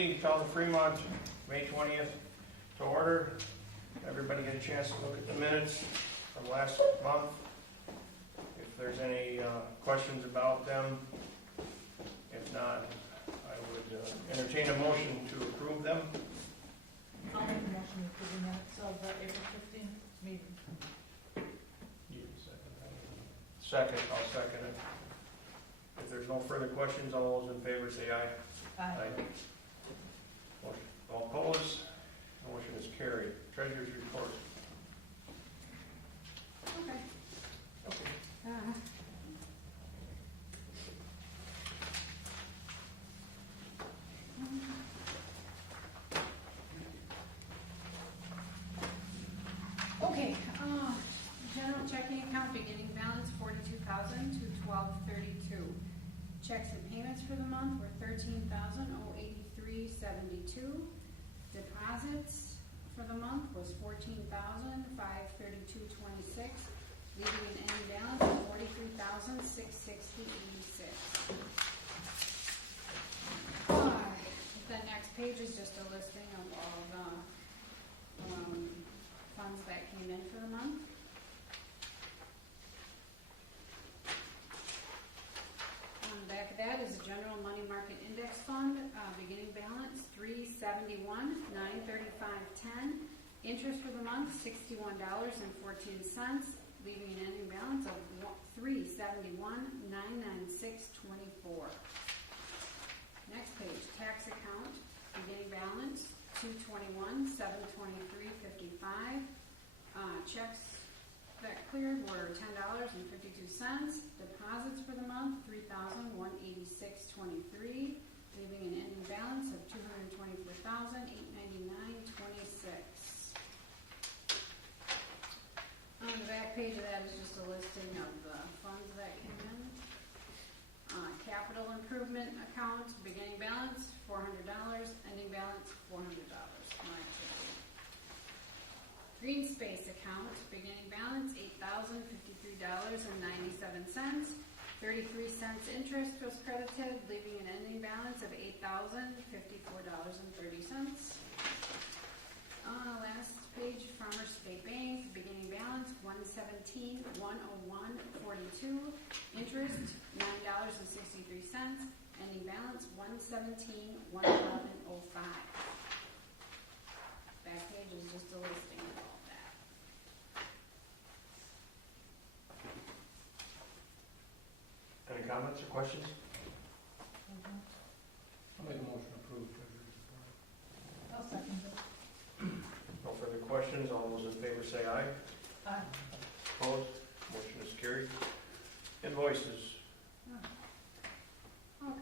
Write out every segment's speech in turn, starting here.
meeting, Township of Fremont, May 20th, to order. Everybody get a chance to look at the minutes from last month. If there's any questions about them, if not, I would entertain a motion to approve them. I'll make a motion to approve the minutes of the April 15th meeting. Second, I'll second it. If there's no further questions, all those in favor say aye. Aye. Motion, all opposed, motion is carried. Treasurer's report. Okay. Okay. Okay, general checking account beginning balance 42,000 to 1232. Checks and payments for the month were 13,083.72. Deposits for the month was 14,532.26, leaving an ending balance of 43,660.86. The next page is just a listing of all the funds that came in for the month. On the back of that is a general money market index fund, beginning balance $371,935.10. Interest for the month $61.14, leaving an ending balance of $371,996.24. Next page, tax account, beginning balance $221,723.55. Checks that cleared were $10.52. Deposits for the month $3,186.23, leaving an ending balance of $224,899.26. On the back page of that is just a listing of the funds that came in. Capital improvement account, beginning balance $400, ending balance $400. Green space account, beginning balance $8,053.97. 33 cents interest was credited, leaving an ending balance of $8,054.30. Last page, Farmers State Bank, beginning balance $117,101.42. Interest $9.63. Ending balance $117,111.05. Back page is just a listing of all that. Any comments or questions? I'll make a motion to approve treasurer's report. I'll second it. No further questions, all those in favor say aye. Aye. Opposed, motion is carried. Invoices. Okay.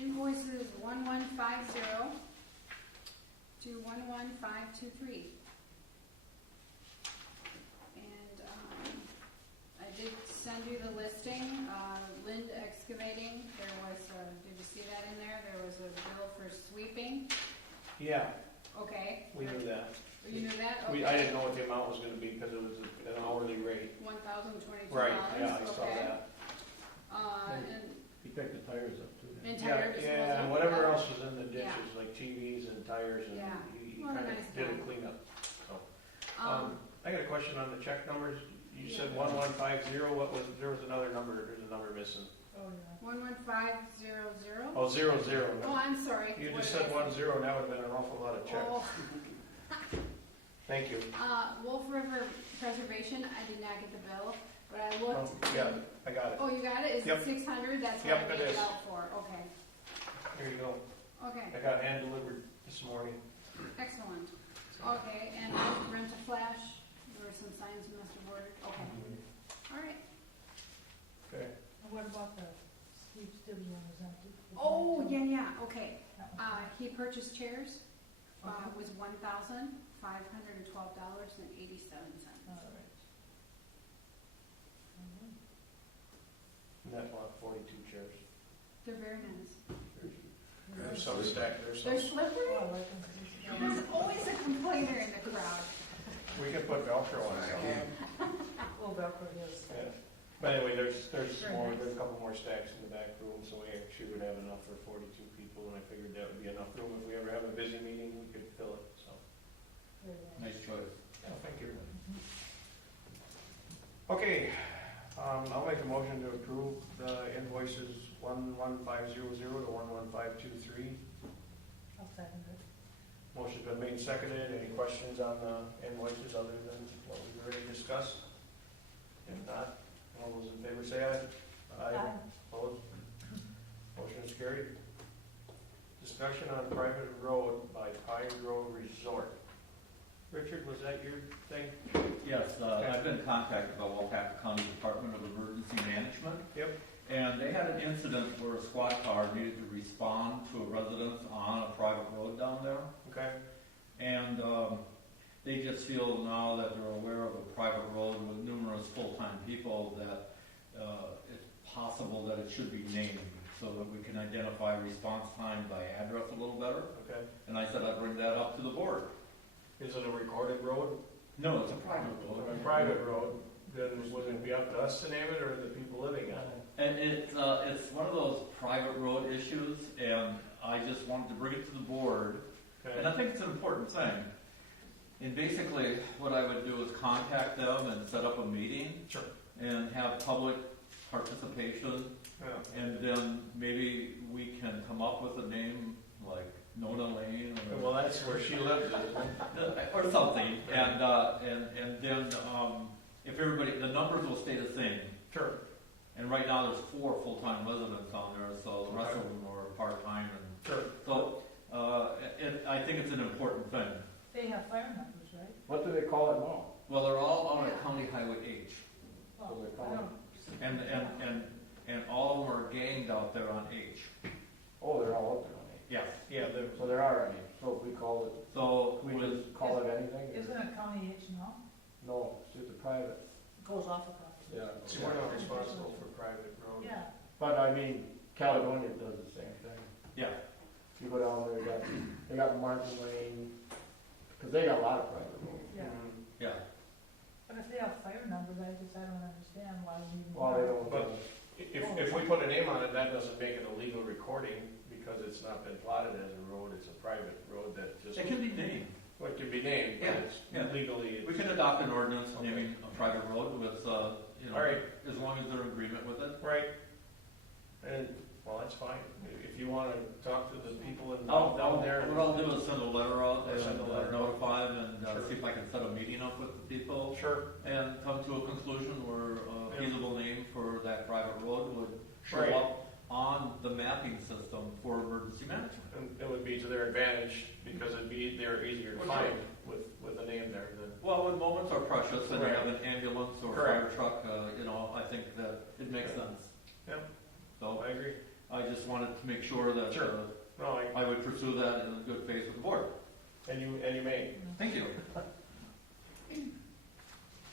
Invoices 1150 to 11523. And I did send you the listing. Lind Excavating, there was, did you see that in there? There was a bill for sweeping. Yeah, Okay. we knew that. You knew that? I Okay. didn't know what the amount was gonna be because it was an hourly rate. $1,022. Right, yeah, I saw okay. that. And He picked the tires up too. And Yeah, tire disposal. yeah, and whatever Yeah. else was in the ditches, Yeah. like TVs and tires, and Yeah. he Well, kinda nice did a job. cleanup, so. Um, I got a question on the check numbers. You said Yeah. 1150, what was, there was another number, there's a number missing. Oh, yeah. 11500. Oh, 00. Oh, I'm sorry. You What just did said I 10, and that would've been an awful lot of checks. Oh. Thank you. Wolf River Preservation, I did not get the bill, but I Oh, looked. yeah, I got it. Oh, you got it? Is Yep. it 600? That's what Yep, I it made it is. out for. Okay. Here you go. Okay. I got hand delivered this morning. Excellent. Okay, and rent a flash. There were some signs you must have ordered. Okay. All right. Okay. And what about the Steve Stuebs one, was empty? Oh, yeah, okay. That one. He purchased chairs. Okay. Was $1,512.87. All right. And that's about 42 chairs. They're very nice. There's some stacked, there's They're some. slippery. Oh, I like them. There's always a complainer in the crowd. We can put Velcro on it. Little Velcro, yes. Yeah. But anyway, there's Very more, nice. there's a couple more stacks in the back room, so we actually would have enough for 42 people, and I figured that would be enough room if we ever have a busy meeting, we could fill it, so. Very nice. Nice choice. Yeah, thank you. Mhm. Okay, I'll make a motion to approve the invoices 11500 to 11523. I'll second it. Motion's been made and seconded. Any questions on the invoices other than what we've already discussed? If not, all those in favor say aye. Opposed? Motion is carried. Discussion on private road by Pine Grove Resort. Richard, was that your thing? Yes, I've been contacted by Walpack County Department of Emergency Management. Yep. And they had an incident where a squad car needed to respond to a residence on a private road down there. Okay. And they just feel now that they're aware of a private road with numerous full-time people that it's possible that it should be named so that we can identify response time by address a little better. Okay. And I said I'd bring that up to the board. Is it a recorded road? No, it's a private road. A private road, then would it be up to us to name it or the people living on it? And it's one of those private road issues, and I just wanted to bring it to the board. And I think it's an important thing. And basically, what I would do is contact them and set up a meeting. Sure. And have public participation, Yeah. and then maybe we can come up with a name like Nona Lane Well, that's where she lives, isn't it? or something. And then if everybody, the numbers will stay the same. Sure. And right now, there's 4 full-time residents on there, so the rest of them are part-time. And Sure. so I think it's an important thing. They have fire numbers, right? What do they call it now? Well, they're all on a county highway H, Well, they're I calling- don't. and all of them are ganged out there on H. Oh, they're all up there on Yes. Yeah, So there are any, so if we call it, So we with just call it anything? Isn't it county H now? No, it's just a private, It goes off a property. yeah. see, we're not responsible for private roads. Yeah. But I mean, Caledonia does the same thing. yeah, You go down there, they got Martin Lane, cause they got a lot of private roads. Yeah. Mhm. yeah. But if they have fire numbers, I don't understand why we even. Well, they don't, But if we put a name on it, that doesn't make it a legal recording because it's not been plotted as a road, it's a private road that just, It can be named. what could be named, but it's Yeah. legally. We can adopt an ordinance naming a private road with, you know, All right. as long as they're in agreement with it. Right. And, well, that's fine. If you want to talk to the people I'll, involved down there. what I'll do is send a letter out Or send a and letter. notify them and Sure. see if I can set a meeting up with the people Sure. and come to a conclusion where a Yeah. feasible name for that private road would show Right. up on the mapping system for emergency management. And it would be to their advantage because they're easier to Well, find sure. with a name there than. Well, when moments are precious and you Right. have an ambulance or Correct. fire truck, you know, I think that it makes sense. Yep. So I agree. I just wanted to make sure that Sure. No, I would pursue that in good faith with the board. and you may. Thank you.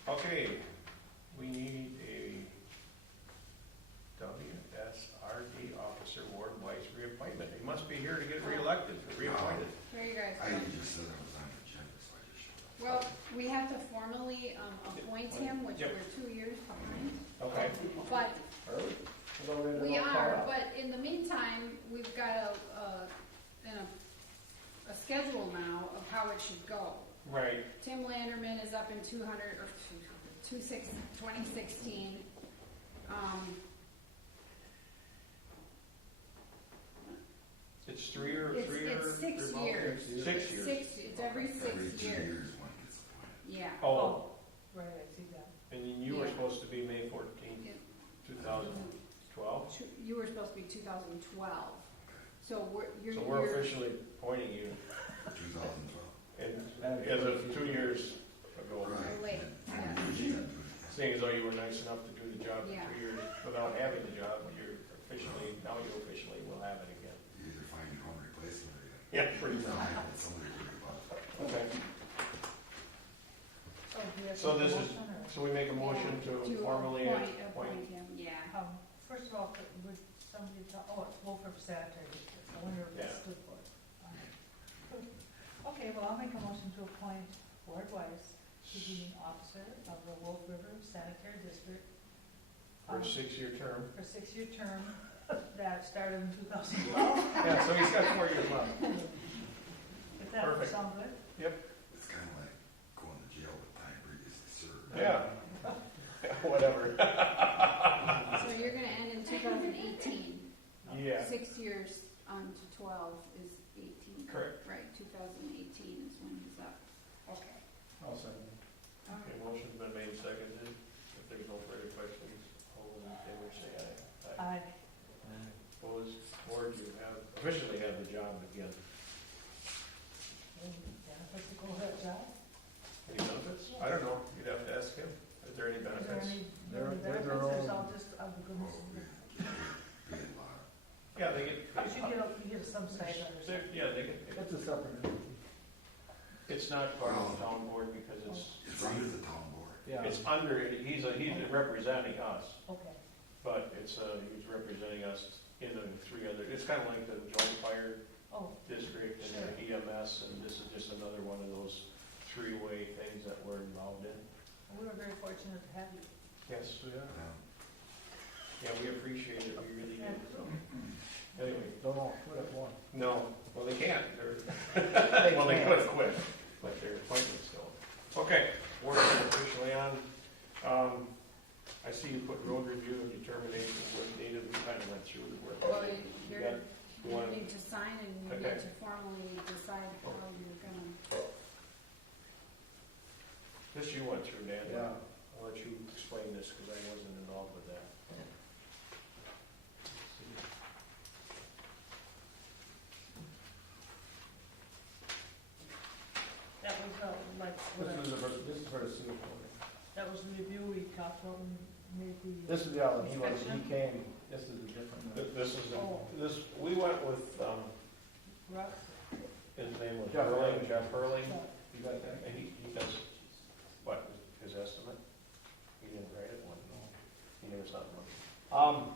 Okay, we need a WSRD officer, Ward Weiss reappointment. He must be here to get reelected, or reappointed. Here you guys I go. just said I was on the agenda, so I just showed up. Well, we have to formally appoint him, which Yep. we're 2 years behind. Okay. But Are we? We're already we all caught are, up. but in the meantime, we've got a schedule now of how it should go. Right. Tim Landerman is up in 2016. It's three or It's 6 remote? years. 6 years. It's every 6 Every 2 years. years, one gets appointed. Yeah. Oh, Right, I see that. and you were Yeah. supposed to be May 14th, Yeah. 2012? You were supposed to be 2012. So you're So we're officially appointing you, 2012. and as of 2 years ago. Right. late. And Yeah. we usually gotta do it. Seeing as though you were nice enough to do the job Yeah. for 2 years without having the job, now you officially will have it again. You either find your own replacement or you. Yeah, pretty much. Somebody to worry about. Okay, So do we have So to make this a is- motion, or- so we make a motion to formally appoint. appoint him, yeah. First of all, would somebody tell, oh, it's Wolford Sanitary District, I wonder if it's Yeah. good for it. Okay, well, I'll make a motion to appoint Ward Weiss to be an officer of the Wolf River Sanitary District For a 6-year term. for a 6-year term that started in 2012. Yeah, so he's got 4 years left. If that would Perfect. sound good. It's kind of like going to jail with time previously served. Yeah. Whatever. So you're gonna end in 2018. Yeah. 6 years on to 12 is 18. Correct. Right, 2018 is when he's up. Okay. I'll second. All Okay, right. motion's been made and seconded. If there's no further questions, all those in favor say aye. I, Opposed, board, you have, officially have the job again. benefits to go ahead, John? Any benefits? I don't know, you'd have to ask him. Is there any Is there benefits? any They're benefits, their or own. is all just out of the goodness of the... Paid a lot. Yeah, they get. You get some stipend or something. Yeah, they get, It's a separate entity. it's not part of the town board because it's, It's under the town board. Yeah. it's under, he's representing us, Okay. but it's, he's representing us in the 3 other, it's kind of like the joint fire Oh, district and the EMS, and this is just another one of those 3-way things that we're involved in. we were very fortunate to have you. Yes, we are. Yeah. Yeah, we appreciate it, we really do. So, anyway, Don't all quit at once. no, well, they can't, they're, well, they could quit, but their appointment's still. Okay, work is officially on. I see you put road review and determination was needed, we kind of went through the work. Well, You you're, got- you want- need to sign and you Okay. need to formally decide how you're gonna. This you went through, Dan. Yeah. I'll let you explain this, because I wasn't involved with that. That was like, This is for the seal coating. that was the review we talked about and made the... This is the other, he Inspection? came, this is a different one. This is, Oh. this, we went with, Russ? his name was Jeff Hurling, Hurling. Jeff Hurling. You got that? And he does, what, his estimate? He didn't write it one, no. He never saw one.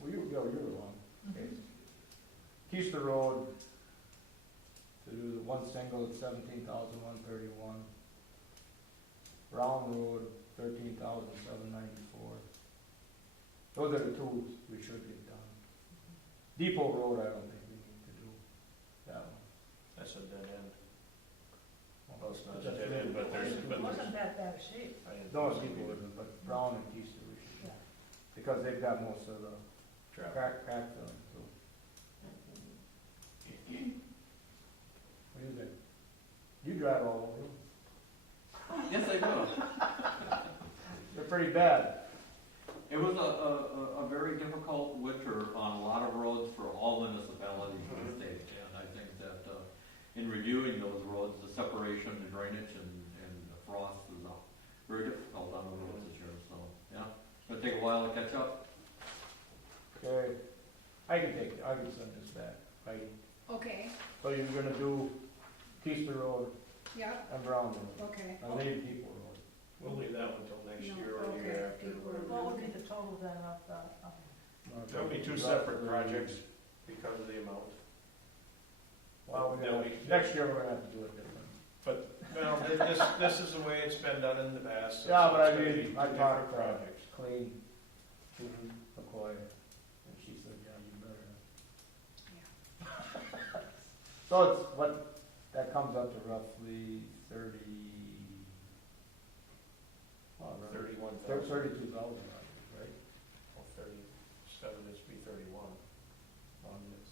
Well, you were the one. Mhm. Keister Road, to do the one single at 17,131. Round Road, 13,794. Those are the 2 we should get done. Depot Road, I don't think we need to do that one. That's a dead end. Well, it's not a Just dead really- end, but there's, It but wasn't there's. that bad a shape. No, it's Depot isn't, but Brown and Keister we should do. Yeah. Because they've got most of the Traffic. crack filling, so. What do you think? You drive all of them. Yes, I do. They're pretty bad. It was a very difficult winter on a lot of roads for all municipalities in the state. And I think that in reviewing those roads, the separation, the drainage, and the frost was very difficult on the roads this year. So, yeah, it's going to take a while to catch up. Okay, I can send this back. Okay, So you're gonna do Keister Road yeah, and Brown Road, okay. and leave Depot Road. We'll leave that one until next No, year or the okay. year after. What would be the total then of the, There'll be 2 separate projects because of the amount. Well, They'll be- next year we're gonna have to do it different. But, well, this is the way it's been done in the past. Yeah, but I It's gonna mean, be I two talked different projects. Clean, McCoy, and she said, yeah, you better. So it's what, that comes up to roughly 30, well, around 31,000. 32,000, right? Well, 37, it's be 31.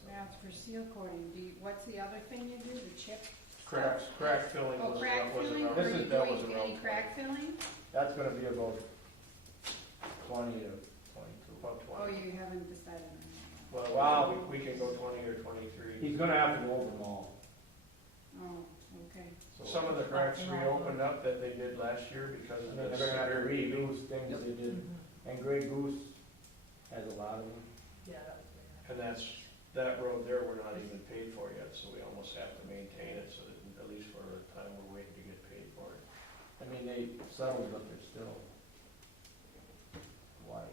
That's for seal coating. What's the other thing you do, the chip? Crack filling Oh, was crack was filling? around. Are This you is- that doing was around any crack filling? That's gonna be about 20 to 22. About Oh, 20. you haven't decided on that. Well, Wow. we can go 20 or 23. He's gonna have to go over them all. Oh, okay. So some of the cracks reopened up that they did last year because And of then the they're gonna have to severe heat. reuse things they did, and Grey Goose has a lot of them. yeah, that was very nice. And that road there, we're not even paid for yet, so we almost have to maintain it so that at least for a time we're waiting to get paid for it. I mean, they settled, but they're still wide.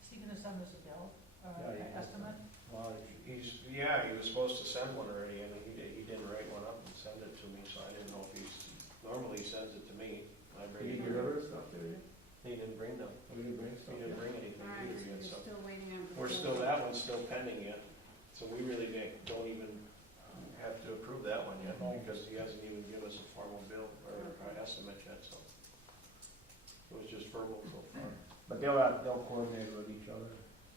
Is he gonna send us a bill, or Yeah, he an has estimate? Wide. He was supposed to send one already, and he didn't write one up and send it to me, so I didn't know if normally he sends it to me. I bring Did he it here. deliver stuff to you? He didn't bring them. We didn't bring He stuff didn't yet. bring anything Alright, either so yet, we're so. still waiting on. We're still, that one's still pending yet, so we really don't even have to approve that one yet, No. because he hasn't even given us a formal bill or an estimate yet, so. It was just verbal so far. But they'll coordinate with each other,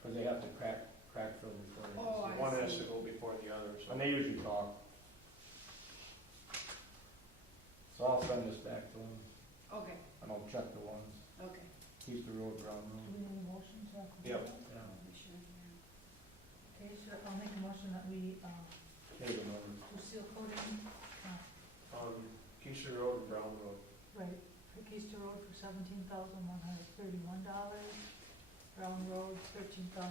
cause they have to crack fill before they. Oh, I One has see. to go before the other, so. And they usually talk. So I'll send this back to them, Okay, and I'll check the ones, okay. keep the road brown Do road. we need a motion to approve Yep. that? Yeah, I'll make sure, yeah. Okay, sure, I'll make a motion that we, pay them over. do seal coating, Keister Road and Brown Road. right, for Keister Road for $17,131, Brown Road $13,794.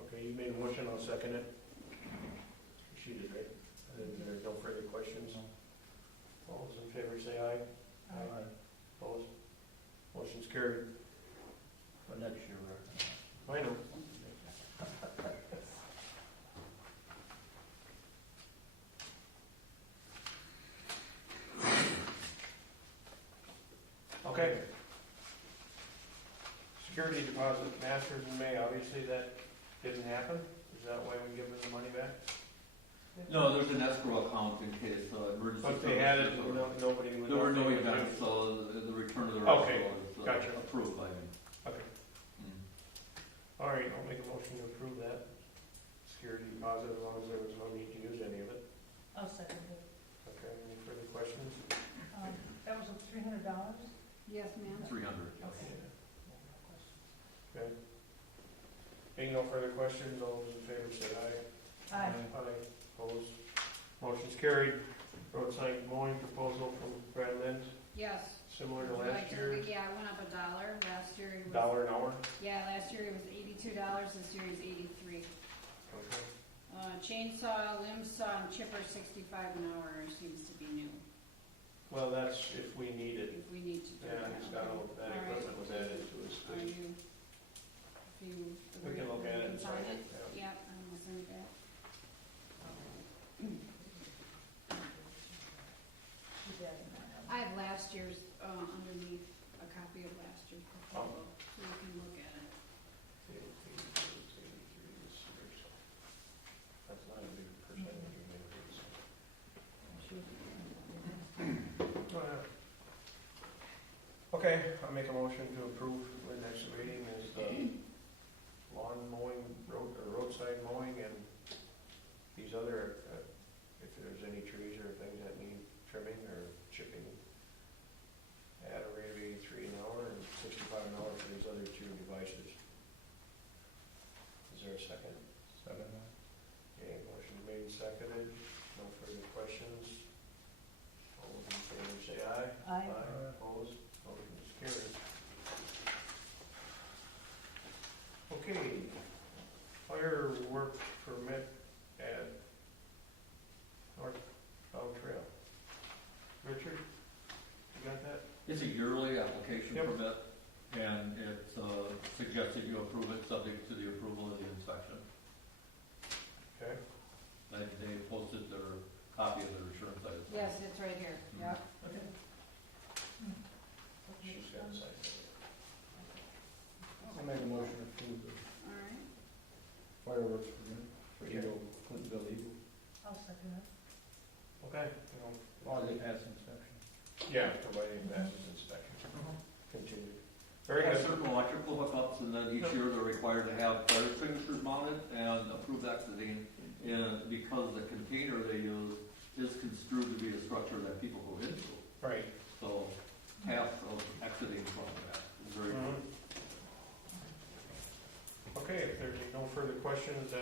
Okay, you made a motion, I'll second it. She did, right? And then there's no further questions. All those in favor say aye. Alright, Opposed? Motion's carried. but next year we're. I know. Okay. Security deposit masters in May, obviously that didn't happen. Is that why we give them the money back? No, there's an escrow account in case emergency. But they had it, services or- nobody would. There were no nothing was events, so the return of the Okay, escrow is gotcha. approved by me. Okay, Mm. all right, I'll make a motion to approve that security deposit as long as there was no need to use any of it. I'll second it. Okay, any further questions? That was $300? Yes, ma'am. 300. Okay. Okay. Being no further questions, all those in favor say aye. Aye. Aye, opposed. Motion's carried. Roadside mowing proposal from Brad Lind, Yes. similar to Would you last like to- year, Yeah, it went up $1. Last year it was. $1 an hour. Yeah, last year it was $82, this year it's 83. Okay. Chainsaw, limb saw, and chipper 65 an hour seems to be new, Well, that's if we need it. if we need to do Yeah, that. he's got all that All right. equipment was added to his Are fleet. you, if you. We can look at it you and can sign sign it. Yeah. Yep, I'm gonna send it back. She's adding that. I have last year's, underneath, a copy of last year's proposal, so you can look at it. That's not a big percentage of increase. Oh, yeah. Okay, I'll make a motion to approve the next reading is the lawn mowing, roadside mowing, and these other, if there's any trees or things that need trimming or chipping, at a rate of 83 an hour and 65 an hour for these other two devices. Is there a second? Second. Okay, motion made, seconded, no further questions. All those in favor say aye. Aye. Opposed, motion is carried. Okay, firework permit at Northbound Trail. Richard, you got that? It's a yearly application Yep. permit, and it's suggested you approve it subject to the approval of the inspection. Okay. They posted their copy of their insurance license. Yes, it's right here, Mhm. yep. She's got a second. I'll make a motion to approve the All right. fireworks permit for Okay. Eagle, Clintonville Eagle. I'll second it. Okay, As long as they pass inspection. yeah, providing passes inspection. Continued. Very Have good. certain electrical hookups, and then each year they're required to have fire extinguishers mounted and approved exiting. And because the container they use is construed to be a structure that people go into, Right. so half of exiting from that is very good. Mhm. Okay, if there's no further questions,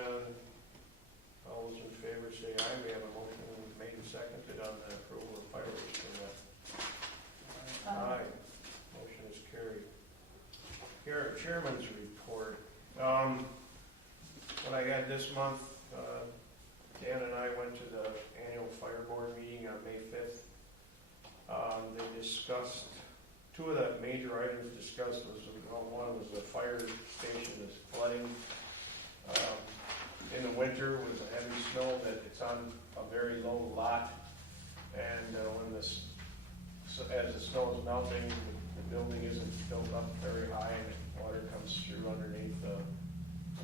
all those in favor say aye. We have a motion made and seconded on the approval of fireworks permit. Aye. Motion is carried. Here, Chairman's report. What I had this month, Dan and I went to the annual fire board meeting on May 5th. They discussed, two of the major items discussed was, well, one was the fire station is flooding. in the winter with the heavy snow, that it's on a very low lot. And when this, so as the snow is melting, the building isn't built up very high, and water comes through underneath the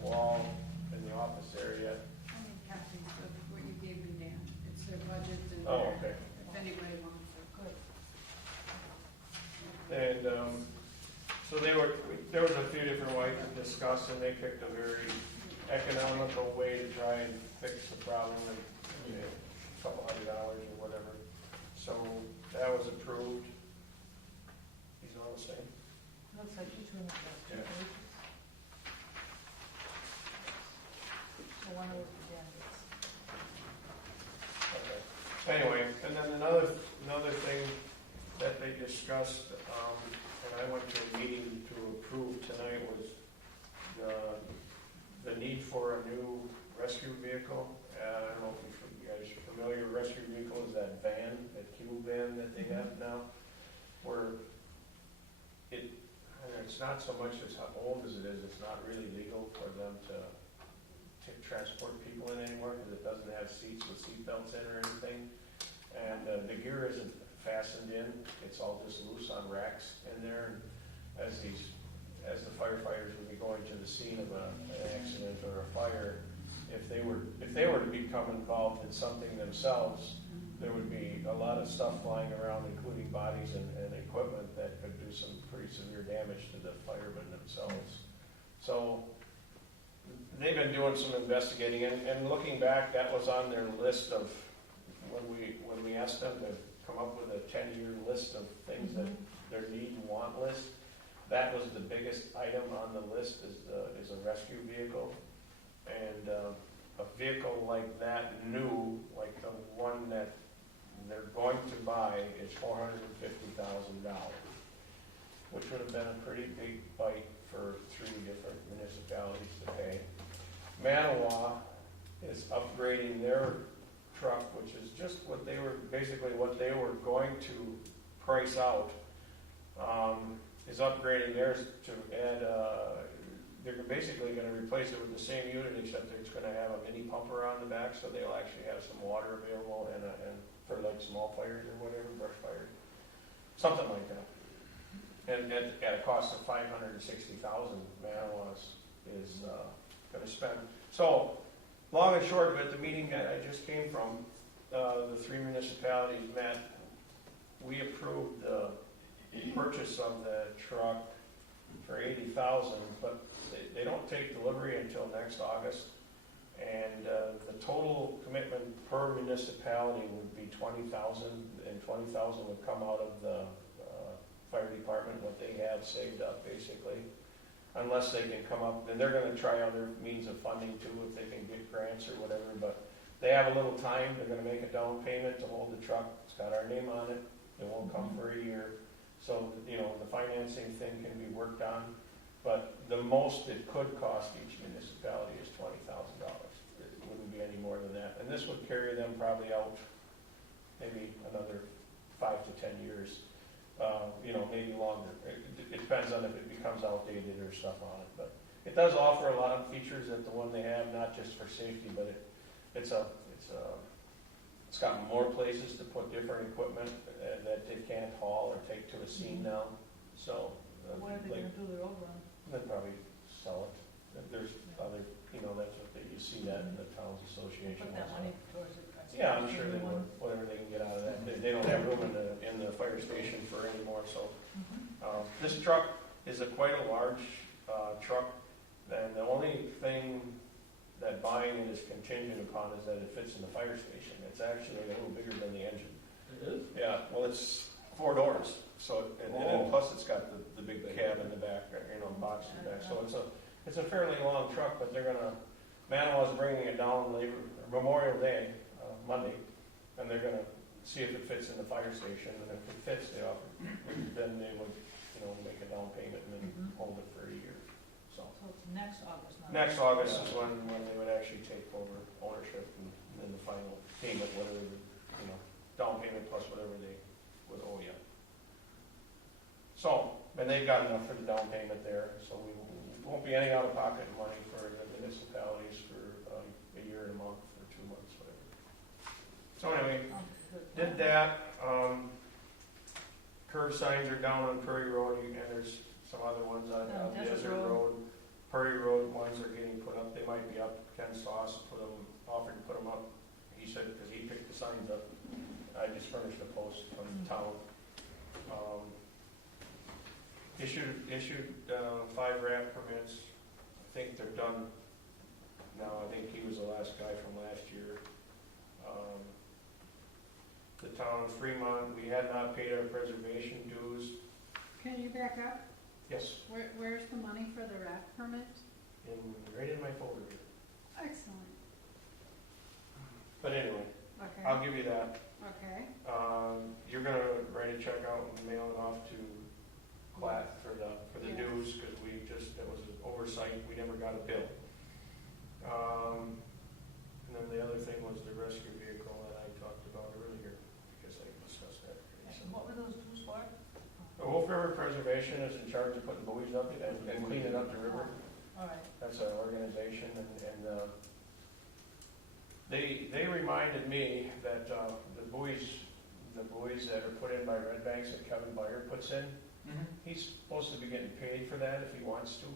wall in the office area. I need copies of what you gave me, Dan. It's their budget and Oh, okay. if anybody wants it. Good. And so there was a few different ways to discuss, and they picked a very economical way to try and fix the problem, and a couple $100 or whatever. So that was approved. These are all the same. Looks like each one has two Yeah. pages. So one of the agendas. Okay. Anyway, and then another thing that they discussed, and I went to a meeting to approve tonight, was the need for a new rescue vehicle. I don't know if you guys are familiar, rescue vehicle is that van, that cube van that they have now, where and it's not so much as how old as it is, it's not really legal for them to transport people in anymore, because it doesn't have seats with seat belts in or anything. And the gear isn't fastened in, it's all just loose on racks in there. And as the firefighters would be going to the scene of an accident or a fire, if they were to become involved in something themselves, there would be a lot of stuff flying around, including bodies and equipment that could do some pretty severe damage to the firemen themselves. So they've been doing some investigating, and looking back, that was on their list of, when we asked them to come up with a 10-year list of things that their need and want list, that was the biggest item on the list, is a rescue vehicle. And a vehicle like that, new, like the one that they're going to buy, is $450,000, which would have been a pretty big bite for 3 different municipalities to pay. Manawa is upgrading their truck, which is just what they were going to price out, is upgrading theirs to add, they're basically going to replace it with the same unit, except it's going to have a mini pumper on the back, so they'll actually have some water available and for like small fires or whatever, brush fires, something like that. And at a cost of $560,000, Manawa is going to spend. So, long and short of it, the meeting that I just came from, the 3 municipalities met. We approved the purchase of the truck for $80,000, but they don't take delivery until next August. And the total commitment per municipality would be $20,000, and $20,000 would come out of the fire department, what they have saved up, basically. Unless they can come up, and they're going to try other means of funding too, if they can get grants or whatever. But they have a little time. They're going to make a down payment to hold the truck. It's got our name on it. It won't come for a year. So, the financing thing can be worked on. But the most it could cost each municipality is $20,000. It wouldn't be any more than that. And this would carry them probably out maybe another 5 to 10 years. Maybe longer. It depends on if it becomes outdated or stuff on it. But it does offer a lot of features that the one they have, not just for safety, but it's got more places to put different equipment that they can't haul or take to a scene now. So What are they gonna do their overrun? they'll probably sell it. There's other, that's what you see that in the towns association. Put that also. money towards it. Yeah, I'm sure they would, whatever they can get out of that. They don't have room in the fire station for any more, so. This truck is quite a large truck, and the only thing that buying it is contingent upon is that it fits in the fire station. It's actually a little bigger than the engine. It is? Yeah, well, it's 4 doors, so, and then plus it's got the big cab in the back, box in the back. So it's a fairly long truck, but Manawa's bringing it down Memorial Day, Monday, and they're going to see if it fits in the fire station, and if it fits, then they would, make a down payment and then hold it for a year. So So it's next August, not. next August is when they would actually take over ownership, and then the final payment, whatever down payment plus whatever they would owe you. So, and they've got enough for the down payment there, so we won't be any out-of-pocket money for the municipalities for $300 a month for 2 months, whatever. So anyway, Good. did that. Curve signs are down on Prairie Road, and there's some other ones on Desert Road. Prairie Road ones are getting put up. They might be up. Ken Sauce offered to put them up. He said, because he picked the signs up. I just furnished a post from the town. Issued 5 ramp permits. I think they're done now. I think he was the last guy from last year. The town of Fremont, we had not paid our preservation dues. Can you back up? Yes, Where's the money for the raft permit? right in my folder here. Excellent. But anyway, Okay, I'll give you that. okay. You're gonna write a check out and mail it off to Platt for the Yes. dues, because that was an oversight, we never got a bill. And then the other thing was the rescue vehicle that I talked about earlier, because I discussed that. And what were those dues for? The Wolf River Preservation is in charge of putting buoys up and cleaning up the river. All right. That's an organization, and they reminded me that the buoys that are put in by Red Banks that Kevin Byer puts in, he's supposed to be getting paid for that if he wants to.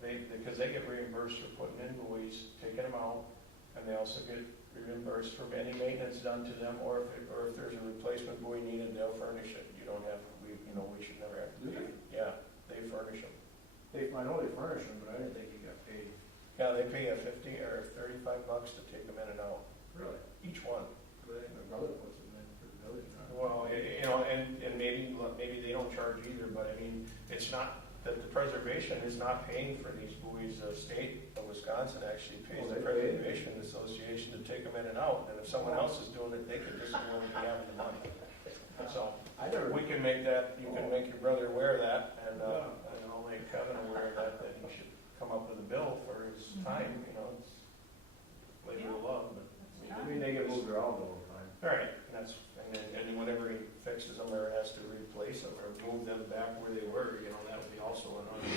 Because they get reimbursed for putting in buoys, taking them out, and they also get reimbursed for any maintenance done to them, or if there's a replacement buoy needed, they'll furnish it. You don't have, we should never have to Do pay. Yeah, they furnish them. I know they furnish them, but I didn't think you got paid. Yeah, they pay you $50 or $35 to take them in and out, Really? each one. But I think my brother puts them in for the village now. Well, and maybe they don't charge either, but I mean, it's not, that the preservation is not paying for these buoys. The state of Wisconsin actually pays Oh, the they pay? Preservation Association to take them in and out, and if someone else is doing it, they could just go and be having the money. So, I never. we can make that, you can make your brother aware of that, and I'll make Kevin aware of that he should come up with a bill for his time, it's labor of love, but. I mean, they get moved around all the time. All right, and then whenever he fixes them or has to replace them or move them back where they were, that would be also another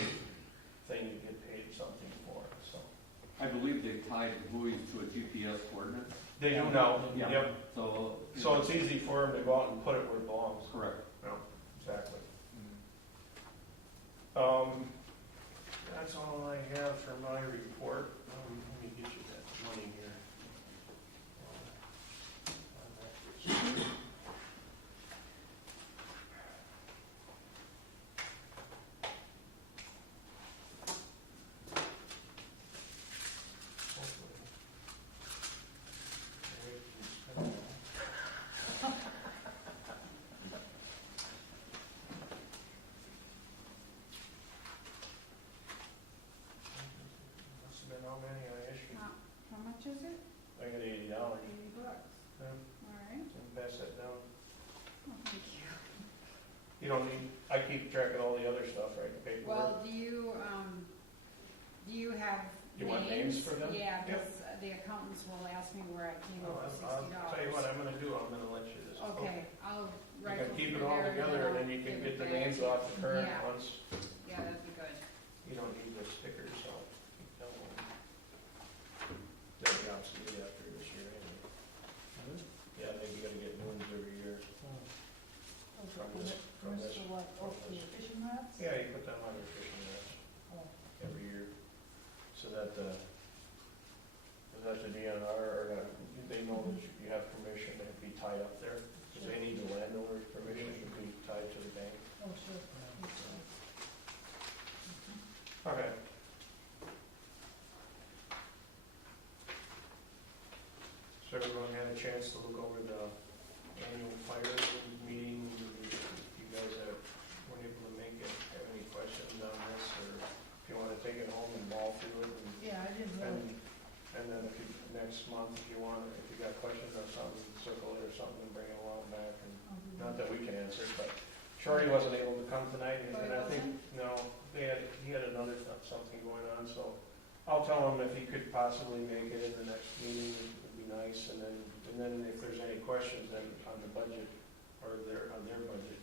thing you get paid something for, so. I believe they've tied buoys to a GPS coordinate. They do now, Yeah. yep, So. so it's easy for them to go out and put it where it belongs. Correct. Exactly. That's all I have for my report. Let me get you that money here. Must have been how many I issued. How much is it? I got $80. $80. Yeah. All right. And pass that down. Well, thank you. You don't need, I keep track of all the other stuff, right, the paperwork. Well, do you have You want names for them? Yeah, Yep. because the accountants will ask me where I came Oh, up with I'll $60. tell you what I'm gonna do, I'm gonna let you this. Okay, I'll You write can it keep it through all there, together, and then you I'll can give get it the back. names off the current Yeah. ones. Yeah, that'd be good. You don't need the stickers, so. They'll be obsolete after this year anyway. Yeah, maybe you gotta get new ones every year. From this- For what, oh, for the fishing rods? Yeah, you put them on your fishing nets Oh. every year, so that the DNR, or they know that you have permission to be tied up there, because they need the landowner's permission to be tied to the bank. Oh, sure. Okay. So everyone had a chance to look over the annual fire meeting? You guys weren't able to make it, have any questions on this, or if you want to take it home and mull through it? Yeah, I didn't really. And then if you, next month, if you got questions on something, circle it or something and bring it along back. And not that we can answer, but Shorty wasn't able to come tonight, and I think, no, he had another something going on, so I'll tell him if he could possibly make it in the next meeting, it would be nice, and then if there's any questions then on the budget, or on their budget,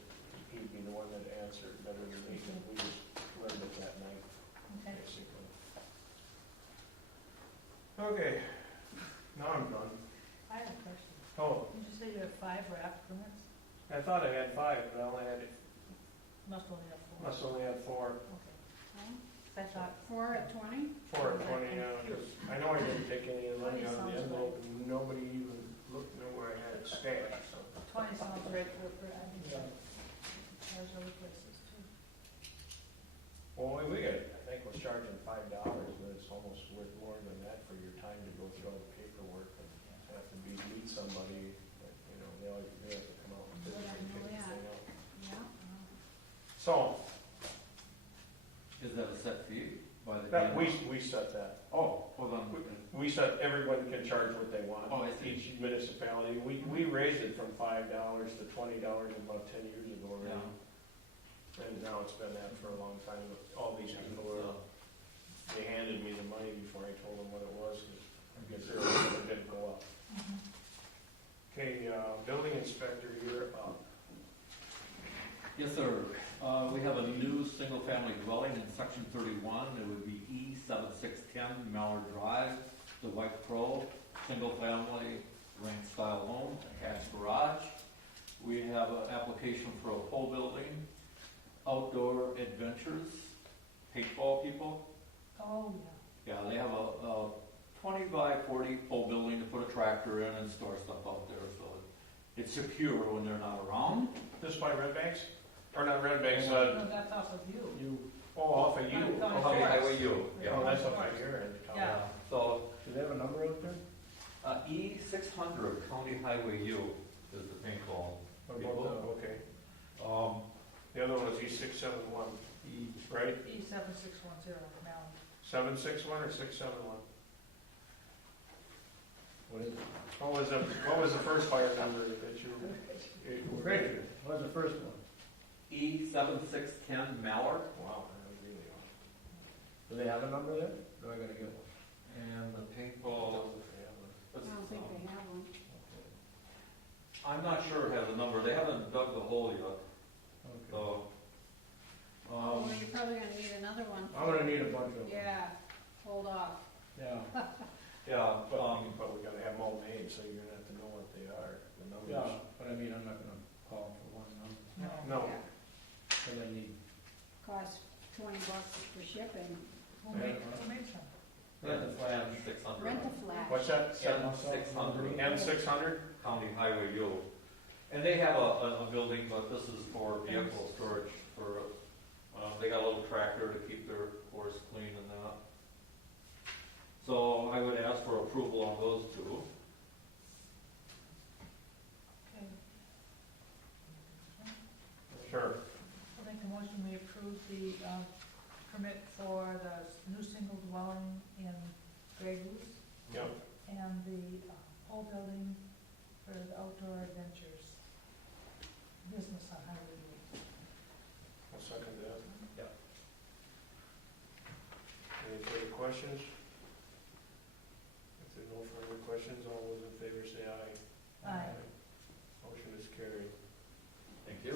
he'd be the one that answered better than me, and we just learned it that night, Okay. basically. Okay, No, I'm done. I have a question. Oh, Did you say you have 5 raft permits? I thought I had 5, but I only had, Must only have 4. must only have 4. Okay. Huh? I thought, 4 at 20? 4 or 20, because I know I didn't take any of the money out of the envelope, and nobody even looked, knew where I had it stashed, so. 20 sounds right for, I think, there's other places too. Well, we got, I think we're charging $5, but it's almost worth more than that for your time to go through all the paperwork and have to meet somebody, that, you know, they have to come out and Good, I physically know pick the that. thing up. Yeah. So, Is that a set fee by the? that, DNR? we set that. Oh, hold on. We said everyone can charge what they want. Oh, I see. Each municipality, we raised it from $5 to $20 about 10 years ago already. Yeah. And now it's been that for a long time. All these people are, they handed me the money before I told them what it was, because I guess it didn't go up. Okay, building inspector, you're up. Yes, sir. We have a new single-family dwelling in section 31. It would be E7610 Mallard Drive, the White Crow, single-family ranch-style home, attached garage. We have an application for a whole building, outdoor adventures, paintball people. Oh, yeah. Yeah, they have a 20 by 40 pole building to put a tractor in and store stuff out there, so it's secure when they're not around. This by Red Banks? Or not Red Banks, No, that's off of you. off of you. County Okay, Forest. Highway U. Oh, that's up by here in town. Yeah. So, Do they have a number out there? E600 County Highway U is the paintball. What about the- Okay. Um, The other one was E671, right? E7610, now. 761 or 671? What is it? What was the first fire number that you? Great, what was the first one? E7610 Mallard. Wow, that was really off. Do they have a number there? Do I gotta get one? And the paintball. I don't think they have one. I'm not sure it has a number. They haven't dug the hole yet. Okay. So, Well, you're probably gonna need another one. I'm gonna need a bunch of them. Yeah, hold off. Yeah, yeah, But we gotta have them all made, so you're gonna have to know what they are, the numbers. yeah, but I mean, I'm not gonna call for one number, No, Yeah. cause I need. Cost $20 for shipping. Who made some? rent the flat 600. Rent a flat. what's that? M600. M600? County Highway U. And they have a building, but this is for vehicle storage for, they got a little tractor to keep their course clean and that. So I would ask for approval on those two. Okay. Sure. I'll make a motion, we approve the permit for the new single dwelling in Grey Goose Yep. and the whole building for the outdoor adventures business on Highway U. I'll second that. Yeah. Any further questions? If there's no further questions, all those in favor say aye. Aye. Motion is carried. Thank you.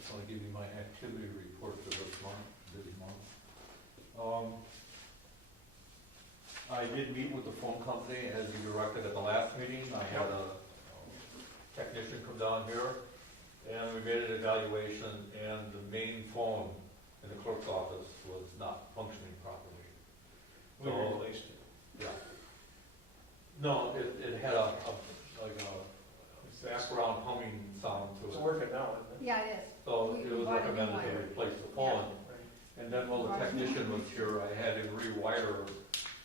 Just want to give you my activity report for this month. I did meet with the phone company as you directed at the last meeting. I had a technician come down here and we made an evaluation and the main phone in the clerk's office was not functioning properly. We So- replaced it. Yeah. No, it had a background humming sound to It's it. working now, isn't it? Yeah, it is. So We it was bought a new recommended to wire. replace the phone. Right. And then while the technician was here, I had him rewire,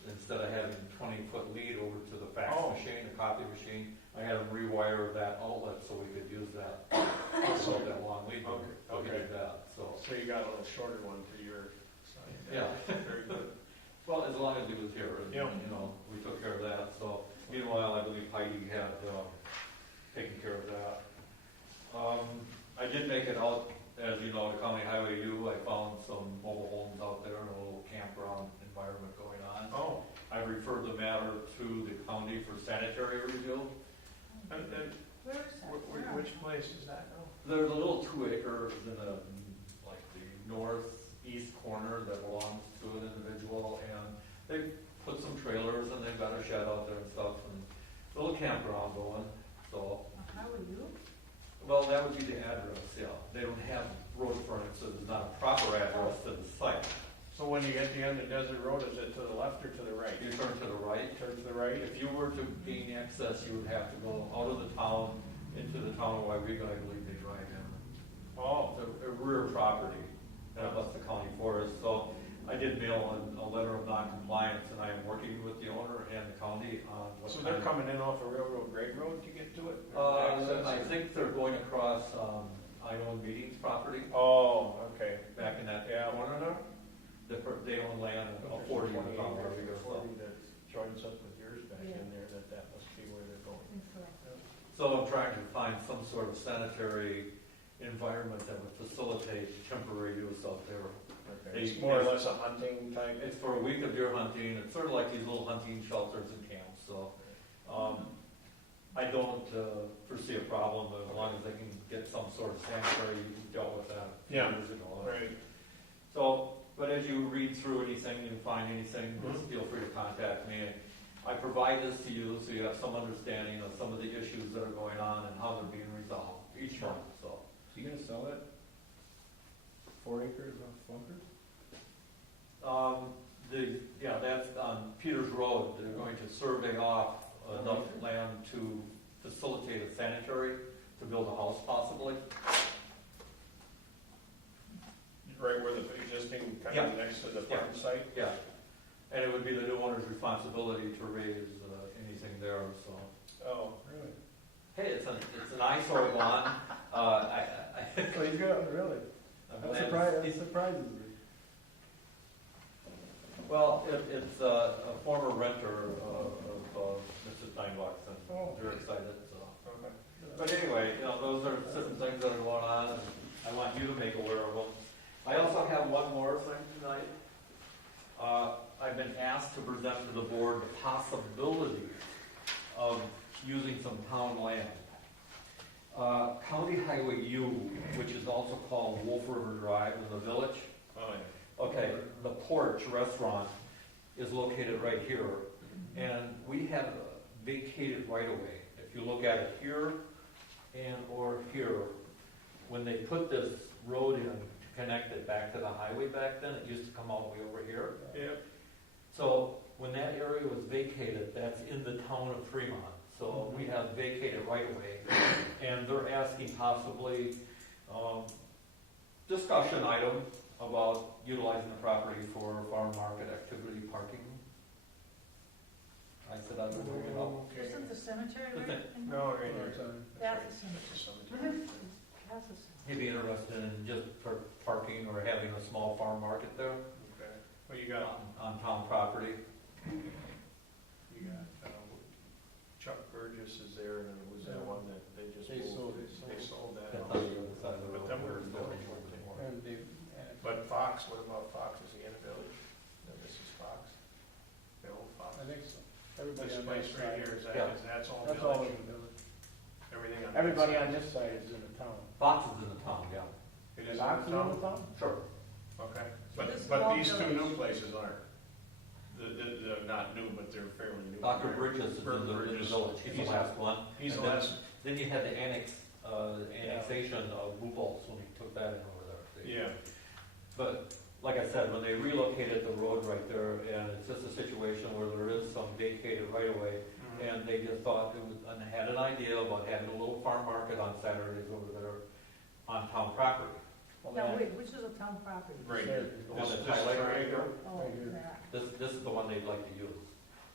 instead of having 20-foot lead over to the fax Oh. machine, the copy machine, I had him rewire that outlet so we could use that, so that long lead. Okay, So he okay. did that, so. So you got a little shorter one for your side. Yeah. Very good. Well, as long as he was here, and, Yeah. we took care of that, so. Meanwhile, I believe Heidi had, taken care of that. I did make it out, as you know, to County Highway U, I found some mobile homes out there and a little campground environment going on. Oh, I referred the matter to the county for sanitary review. and Where is that? which place is that now? There's a little 2 acres in the, like, the northeast corner that belongs to an individual, and they put some trailers and they've got a shed out there and stuff and a little campground going, so. How are you? Well, that would be the address, yeah. They don't have road frontage, so there's not a proper address to the site. So when you get to the end of Desert Road, is it to the left or to the right? You turn to the right. Turn to the right? If you were to gain access, you would have to go out of the town into the town of Wairega, I believe they drive in. Oh, The rear property, and it was the county forest. So I did mail a letter of non-compliance, and I am working with the owner and the county on what. so they're coming in off a railroad grade road to get to it? I think they're going across, I own Meetings property, Oh, okay. back in that Yeah. corner there. They own land of 40 in the town of Wairega, so. 40 that joins up with yours back Yeah. in there, that must be where they're I going. think so. So I'm trying to find some sort of sanitary environment that would facilitate temporary use out there. Okay. It's more or less a hunting type? It's for a week of deer hunting. It's sort of like these little hunting shelters and camps, so, I don't foresee a problem as long as they can get some sort of sanitary. You dealt with that Yeah. years ago. Right. So, but as you read through anything and find anything, just feel free to contact me. I provide this to you so you have some understanding of some of the issues that are going on and how they're being resolved each month, so. So you gonna sell it? 4 acres of bunkers? That's on Peters Road. They're going to survey off enough land to facilitate a sanitary, to build a house possibly. Right where the existing, kind of next to the farm site? Yeah. And it would be the new owner's responsibility to raise anything there, so. Oh, really? Hey, it's an eyesore lawn. So he's got, really? That surprises me. Well, it's a former renter of Mr. Steinbach's, and Oh. they're excited, so. Okay. But anyway, those are certain things that are going on, and I want you to make aware of them. I also have one more thing tonight. I've been asked to present to the board the possibility of using some town land. County Highway U, which is also called Wolf River Drive in the village. Oh, yeah. Okay, the Porch Restaurant is located right here, and we have vacated right away. If you look at it here and or here, when they put this road in to connect it back to the highway back then, it used to come all the way over here. Yeah. So when that area was vacated, that's in the town of Fremont. So we have vacated right away, and they're asking possibly discussion item about utilizing the property for farm market activity parking. I said I would bring it up. Okay. Isn't the cemetery right in there? No, right there. That's a That's cemetery. a cemetery. That's a cemetery. He'd be interested in just parking or having a small farm market there Okay. Well, you got, on town property. Chuck Burgess is there, and it was that one that they just They moved. sold They sold that. That's off. on the other side of the road. But them were village ones anymore. And they, But Fox, what about Fox? Is he in the village? No, this is Fox. The old Fox. I think so. Everybody This on place this right side. here, Yeah. that's all That's all in village? the village. Everything on that Everybody side? on this side is in the town. Fox is in the town, yeah. It is in Fox the is in town? the town? Sure. Okay. this is But all these two village. new places aren't. The not new, but they're fairly new. Dr. Bridges is in the Bridges. village. He's the last one. He's the And then- last, Then you had the annexation of Bupals when he took that in over there. see? yeah. But, like I said, when they relocated the road right there, and it's just a situation where there is some vacated right away, and they just thought it was, and had an idea about having a little farm market on Saturdays over there on town property. Well, Now, that- wait, which is a town property? Right There. here. The one This that's this highlighted right triangle? here. Oh, Right here. that. This is the one they'd like to use.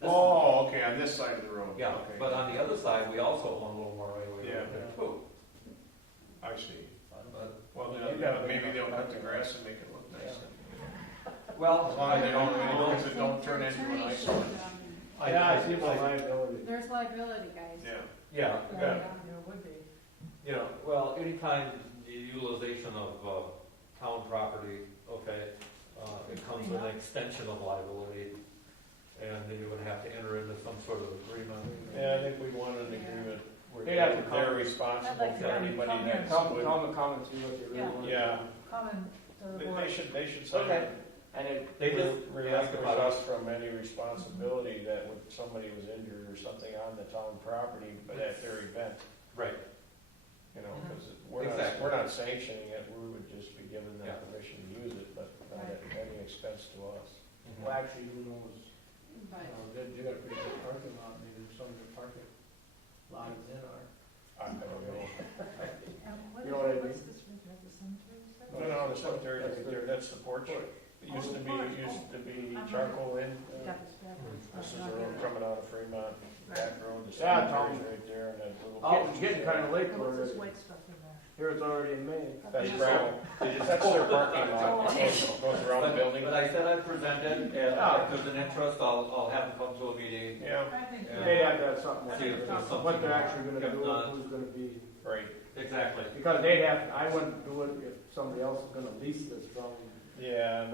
This is- Oh, okay, on this side of the road. Yeah, Okay. but on the other side, we also own a little more right away Yeah. right there too. I see. But, Well, Maybe maybe they'll cut the grass and make it look nice. well, As long as they don't, I because it don't turn into an Attorney should, eyesore. Yeah, I see the liability. There's liability, guys. Yeah. Yeah, Yeah, yeah. there would be. You know, well, anytime the utilization of town property, okay, it comes with an extension of liability, and then you would have to enter into some sort of agreement. Yeah, I think we want an agreement where They'd have to they're come- responsible I'd like for to have them anybody come here. that's. Tell them to come and see what they really Yeah. want. Yeah. Come and, to the They board. should sign Okay. it. And it, They just relinquish asked about us from any responsibility that when somebody was injured or something on the town property, but at their event, Right, you know, Mhm. because Exactly. we're not sanctioning it, we would just be giving them Yeah. permission to use it, but not at any expense to us. well, actually, who knows? But, You got a pretty good parking lot, maybe some of the parking lots in are. I don't know. And You know what I what's mean? this, right at the cemetery? is that? No, the cemetery right there, that's the porch. It used to be charcoal in. Got this backwards. This is the road coming out of Fremont, back road, the Yeah, cemetery's right there, and that little. Oh, it's getting kind of late And for what's this it. white stuff in there? Here it's already in May. That's gravel. That's their parking lot. It goes around the building. But I said I'd present it, and if there's an interest, I'll have them come to a meeting. Yeah, I think. Yeah. They have to have something, See if there's something. what they're actually gonna do, If who's gonna be. right. Exactly. Because they'd have, I wouldn't do it if somebody else is gonna lease this from. Yeah, and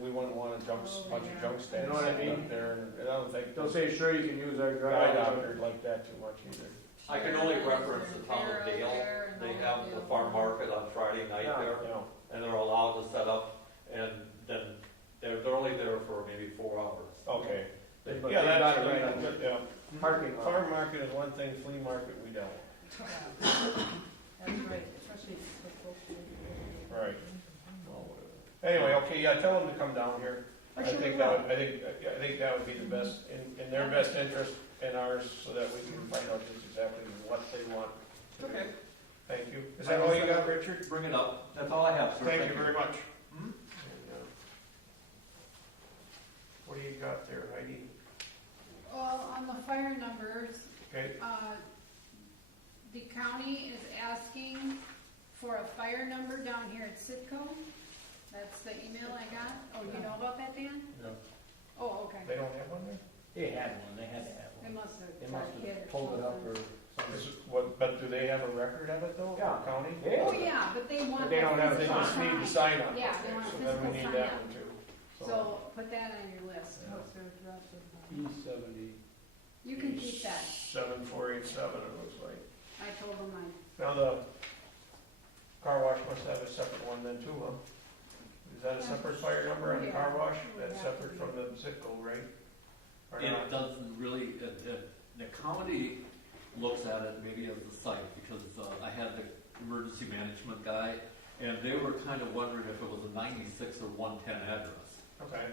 we wouldn't want a bunch of junk stands You know what I sitting mean? up there, and I don't think They'll say, sure, you can use our guy drive. out there like that too much either. I can only reference the town of Dale. They have the farm market on Friday night Yeah. there, You know, and they're allowed to set up, and then they're only there for maybe 4 hours. okay. But Yeah, they that's, got it right on the yeah. parking lot. Farm market is one thing, flea market we don't. That's right, especially if it's so close to. Right. Anyway, okay, yeah, tell them to come down here. I think that would be the best, in their best interest and ours, so that we can find out just exactly what they want. Okay. Thank you. Is that all you got, Richard? Bring it up. That's all I have, sir. Thank you very much. Mhm. And, what do you got there, Heidi? well, on the fire numbers, Okay, the county is asking for a fire number down here at Sitco. That's the email I got. Oh, you know about that, Dan? No. Oh, okay. they don't have one there? They had one, they had to have They one. must have. They must hit have pulled it up or Is something. it, what, but do they have a record of it though, Yeah. county? Oh, yeah, but they want. But they don't have They it. just need to sign up. Yeah, they want So a then we physical need sign that up. one too. So put that on your list. What's their address? E70. You can keep that. 7487, it looks like. I told them Now the car wash must have a separate one then too, huh? Is that a separate fire number on the car wash? That's separate from the Citgo, right? Or It not? doesn't really, the county looks at it maybe as the site, because I had the emergency management guy, and they were kind of wondering if it was a 96 or 110 address. Okay.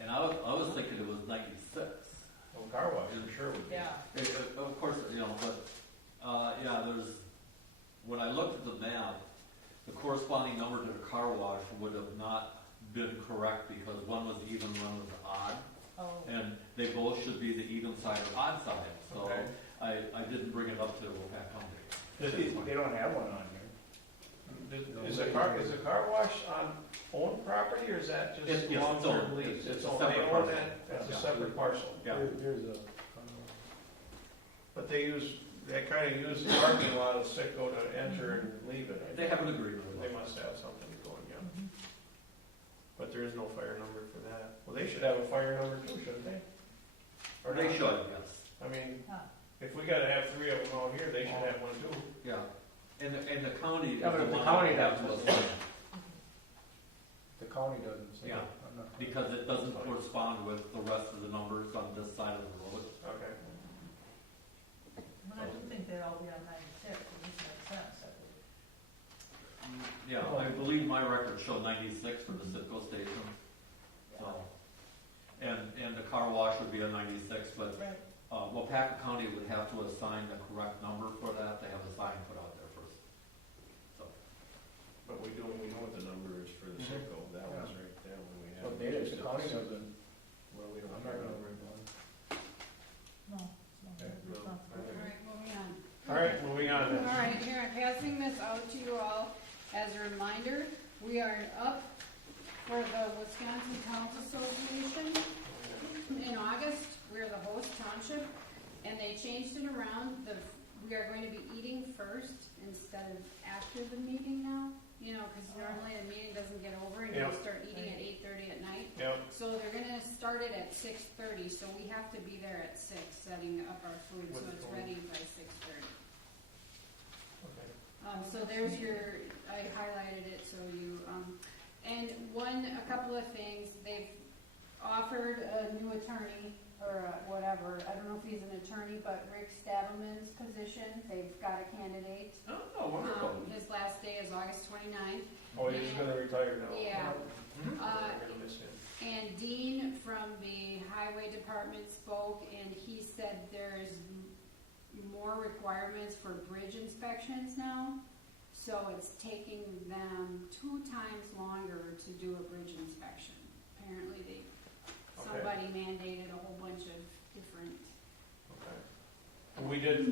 And I was thinking it was 96. Well, car wash, I'm sure would be. Yeah. Of course, but, yeah, when I looked at the map, the corresponding number to the car wash would have not been correct, because one was even, one was odd, Oh, and they both should be the even side or odd side, so Okay. I didn't bring it up to Wolfpack County. They don't have one on here. Is a car wash on owned property, or is that just It's long-term owned. lease? It's a owned. separate They own parcel. that, that's a Yeah. separate parcel. Yeah. Here's a. But they kind of use the parking lot of Citgo to enter and leave it. I They think. have an agreement. They must have something going, yeah. mhm. But there is no fire number for that. Well, they should have a fire number too, shouldn't they? Or they not? should, yes. I mean, Huh. if we gotta have 3 of them out here, they should have one too. Yeah. And the county is Yeah, but the if the one county that has to doesn't- assign, The county doesn't say. Yeah. I'm not- because it doesn't correspond with the rest of the numbers on this side of the road. Okay. Well, I do think they'd all be on 96, it makes sense. That would- Yeah, I believe my records show 96 for the Citgo station, so. And the car wash would be a 96, but Right. Wapaka County would have to assign the correct number for that. They have a sign put out there first. So, But we know what the number is for the Mhm. Citgo. That one's right there when we So have. they, the county doesn't, Well, we don't I'm not care. gonna worry about it. No, no, Okay, it's no, not. I think- All right, moving on. All right, moving on then. All right, here, I'm passing this out to you all as a reminder. We are up for the Wisconsin Towns Association in August. We're the host township, and they changed it around. We are going to be eating first instead of after the meeting now. You know, because normally the meeting doesn't get over and you Yeah. start eating at 8:30 at night. Yep, So they're gonna start it at 6:30, so we have to be there at 6, setting up our food, so With it's food. ready by 6:30. okay. So there's your, I highlighted it, so you, And a couple of things, they've offered a new attorney, or whatever, I don't know if he's an attorney, but Rick Stadelman's position, they've got a candidate. Oh, wonderful. His last day is August 29th. Oh, he's gonna retire now. Yeah. Mhm. Uh, We're gonna miss him. And Dean from the highway department spoke, and he said there's more requirements for bridge inspections now. So it's taking them 2 times longer to do a bridge inspection. Apparently somebody mandated a whole bunch of different. Okay. We did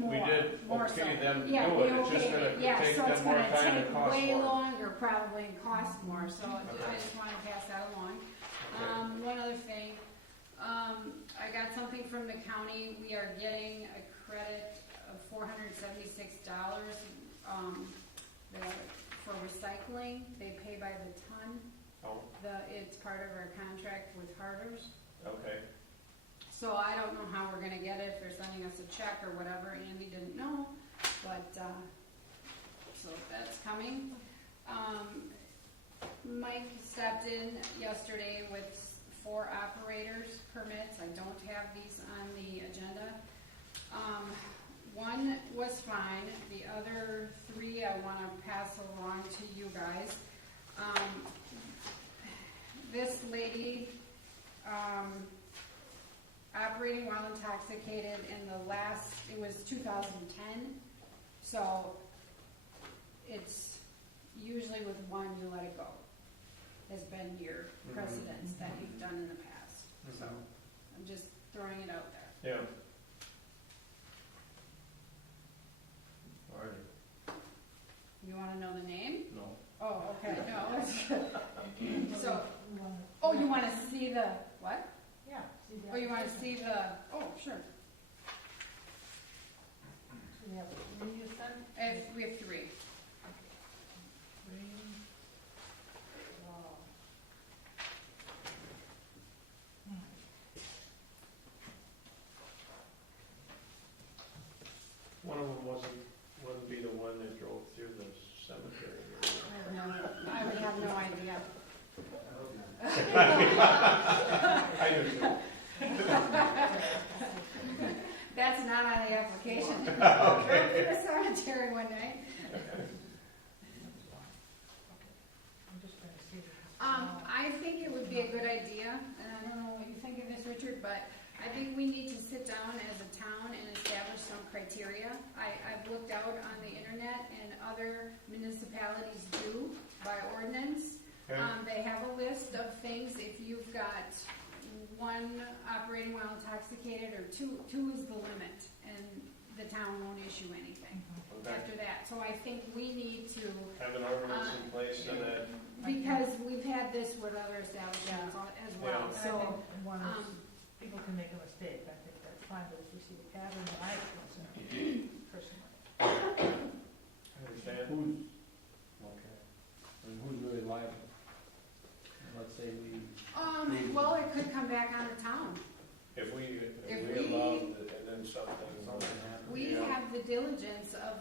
More okay so. them to Yeah, do we it, it's just okayed gonna it. Yeah, take so it's them more gonna time and take cost way more. longer probably and cost more, so I Okay. just wanna pass that along. Okay. One other thing, I got something from the county, we are getting a credit of $476, for recycling, they pay by the ton. Oh, It's part of our contract with Harder's. okay. So I don't know how we're gonna get it, if they're sending us a check or whatever, Andy didn't know, but, so that's coming. Mike stepped in yesterday with 4 operators permits, I don't have these on the agenda. One was fine, the other 3 I wanna pass along to you guys. This lady, operating while intoxicated in it was 2010, so it's usually with one you let it go, has been your precedence that you've done in the past, so I'm just throwing it out there. Yeah. All right. You wanna know the name? No. Oh, okay, no, that's good. So, You wanna- oh, you wanna see the, what? Yeah. see the Oh, you wanna application. see the, oh, sure, So we have 3 you said? we have 3. Three. Wow. One of them wouldn't be the one that drove through the cemetery. I would have no idea. I do too. That's not on the application. Okay. The cemetery one night. I'm just trying to see this. I think it would be a good idea, and I don't know what you think of this, Richard, but I think we need to sit down as a town and establish some criteria. I've looked out on the internet, and other municipalities do by ordinance. Okay. They have a list of things, if you've got 1 operating while intoxicated, or 2 is the limit, and the town won't issue anything Okay. after that. So I think we need to, Have an ordinance in place so that, because we've had this with other establishments as well, Yeah. I so, think one is, um, people can make a mistake, I think that's fine, but if you see the pattern, I wasn't personally. I understand. Who's, okay, I mean, who's really liable? Let's say we, well, it could come back on the town. If we If we- allow it and then something happens. We Yeah. have the diligence of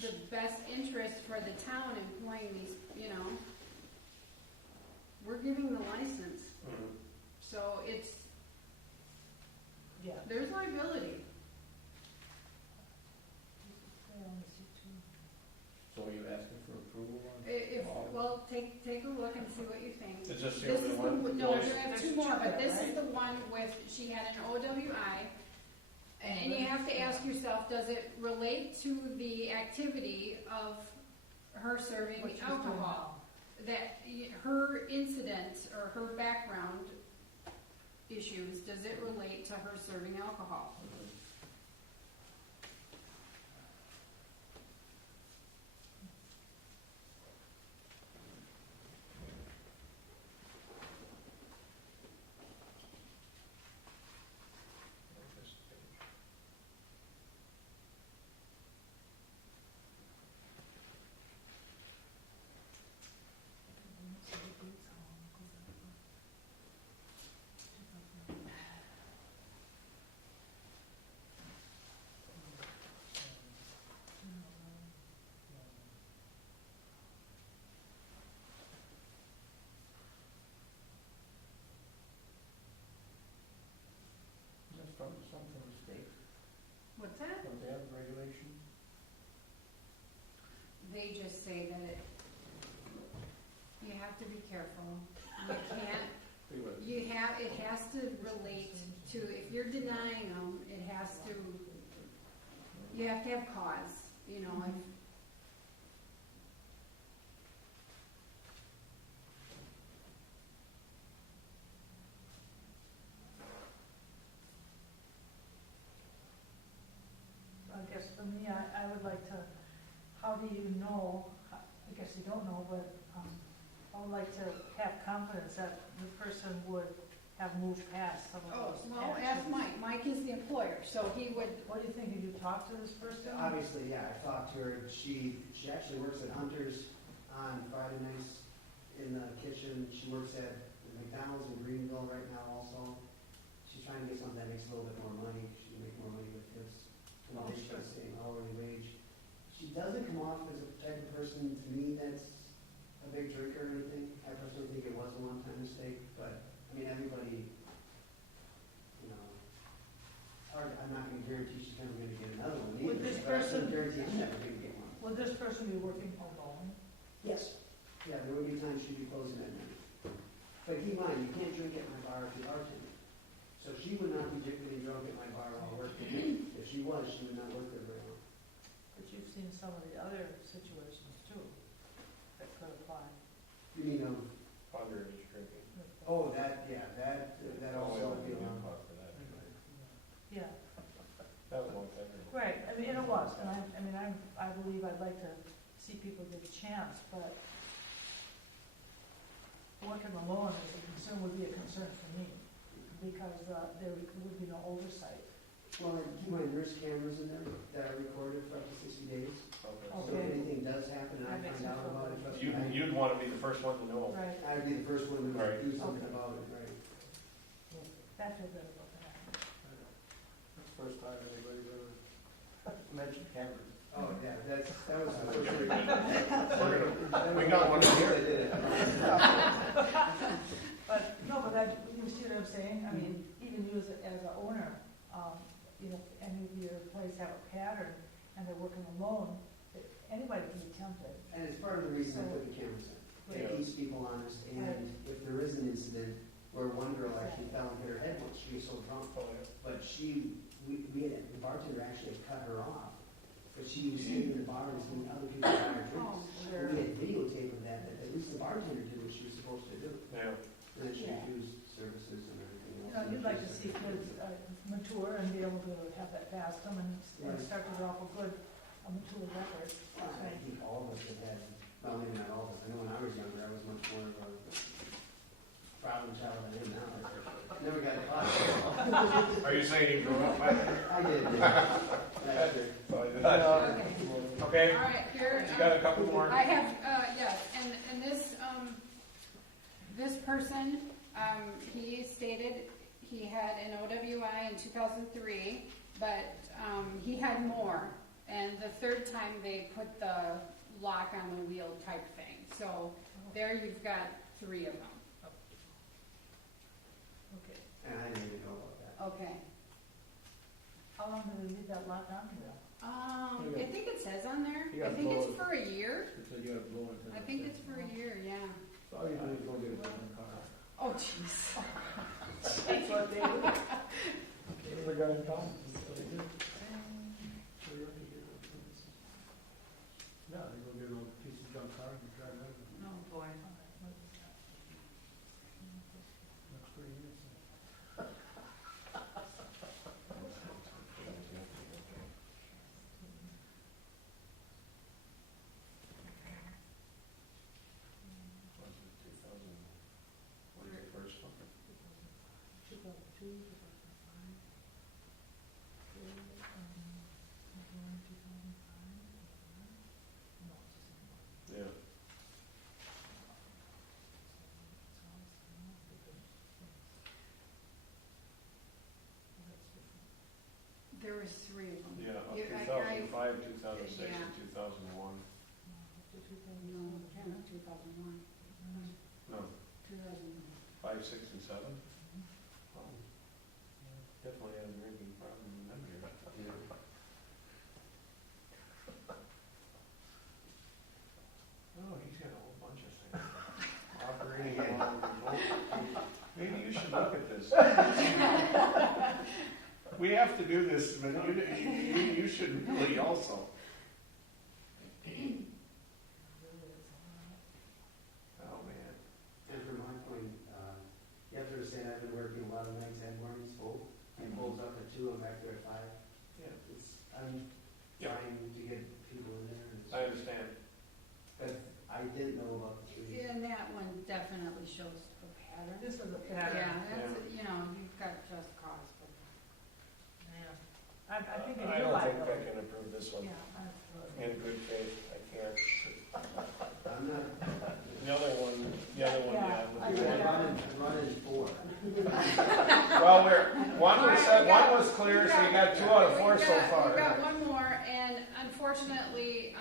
the best interest for the town employing these, we're giving the license, Mhm. so Yeah. there's liability. I only see 2. So are you asking for approval on? Well, take a look and see what you think. Is this the This only is one? no, Voice? you have 2 more, but this is the one with, she had an OWI. And you have to ask yourself, does it relate to the activity of her serving What she's doing alcohol? That her incident or her background issues, does it relate to her serving alcohol? they just say that you have to be careful. You can't, it has to relate to, if you're denying them, it has to, you have to have cause, you know, if, I guess for me, I would like to, how do you know, I guess you don't know, but I would like to have confidence that the person would have moved past some of those well, ask actions. Mike. Mike is the employer, so he would, What do you think? Have you talked to this person? Obviously, yeah, I talked to her. She actually works at Hunter's on Friday nights in the kitchen. She works at McDonald's in Greenville right now also. She's trying to get something that makes a little bit more money. She can make more money with this. Oh, She's sure. saying hourly wage. She doesn't come off as a type of person to me that's a big drinker or anything. I personally think it was a one-time mistake, but I mean, everybody, you know, it's hard. I'm not going to guarantee she's never going to get another one either. Would this but I can person- guarantee I'm never going to get one. Would this person be working alone? Yes. Yeah, there would be times she'd be closing at night. But keep in mind, you can't drink at my bar if you're bartending. So she would not be getting drunk at my bar while working. If she was, she would not work there very long. But you've seen some of the other situations too that could apply. You mean, Underage drinking. oh, that also would be allowed. Yeah, That was one thing. right, I mean, and it was, and I believe I'd like to see people get a chance, but working alone as a concern would be a concern for me, because there would be no oversight. Well, keep in mind, there's cameras in there that are recorded for up to 60 days. So if Okay. anything does happen and I That makes find me out feel about it, better. trust me, You'd want to be the first one to know. Right, I'd be the first one to Right. do something Okay. about it, right? that feels better about that. That's the first time anybody's ever mentioned cameras. Oh, yeah, that was the first We got one here. But, no, but you see what I'm saying? I mean, even you as an owner, you know, any of your place have a pattern and they're working alone, anybody can be tempted. And it's part of the reason I put the cameras in. It keeps people honest, and if there is an incident where one girl actually fell and hit her head once, she was so drunk, but the bartender actually cut her off, but she was sitting in the bar and seeing other people buy her oh, drinks. sure. We had videotape of that at least the bartender did what she was supposed to do, Yeah. and then she refused services and everything You else. know, you'd like to see kids mature and be able to have that past them and start to develop a good, mature record. I think all of us have had, well, maybe not all of us, I know when I was younger, I was much more of a problem child than I am now. I never got caught. Are you saying you grew up? I did, yeah. Okay. Okay, All right, here. you got a couple more? I have, yes, and this person, he stated he had an OWI in 2003, but he had more. And the third time they put the lock on the wheel type thing. So there you've got 3 of them. Okay. And I didn't even know about that. Okay. How long do we leave that lock on there? I think it says on there. You I gotta think it's blow for a year. Because you gotta blow into I think it's for a year, yeah. So all you do is go get a different car. Oh, jeez. That's what they do. The guy in town, that's what they do. Yeah, they go get a little piece of junk car and drive it over. Oh, boy. Looks pretty innocent. What is the first one? 2002, 2005, 2005. No, it's the same one. Yeah. There was 3 of them. Yeah, Yeah, 2005, 2006, Yeah. and 2001. No, 2001. No, 2001. 5, 6, and 7? Oh. Definitely had a drinking problem in that year. have to do this, but you should really also. Oh, man. And from my point, you have to understand, I've been working a lot of nights and mornings full. I close up at 2, I'm back there at 5. Yeah. I'm Yeah. trying to get people in there. and I understand. But I didn't know about the 3. And that one definitely shows a pattern. This is a pattern. Yeah, that's, you know, you've got just cause, but. Yeah. I think I it's don't think liable. I can approve this one Yeah, absolutely. in good faith. I can't. I'm not, The other one, yeah. Yeah, with the I- one- I'm running 4. Well, one was clear, so you got 2 out of 4 so far. We've got one more, and unfortunately,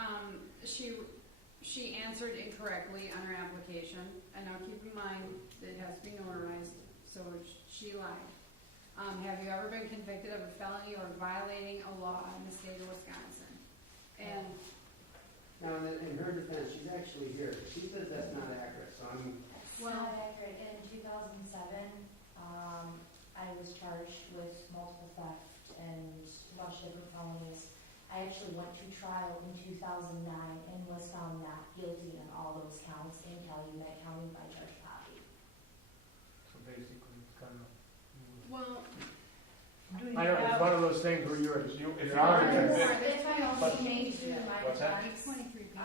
she answered incorrectly on her application. And now keep in mind, it has to be notarized, so she lied. Have you ever been convicted of a felony or violating a law in the state of Wisconsin? And Now, in her defense, she's actually here. She says that's not accurate, so I'm, It's not accurate. In 2007, I was charged with multiple theft and a bunch of different felonies. I actually went to trial in 2009 and was found not guilty on all those counts in Calumet County by Judge Poppy. So basically, it's kind of. well, Do you I know, it's have, one of those things where you're, If you you're are on convicted- it. If I also But- made to my What's that? defense, 23 people.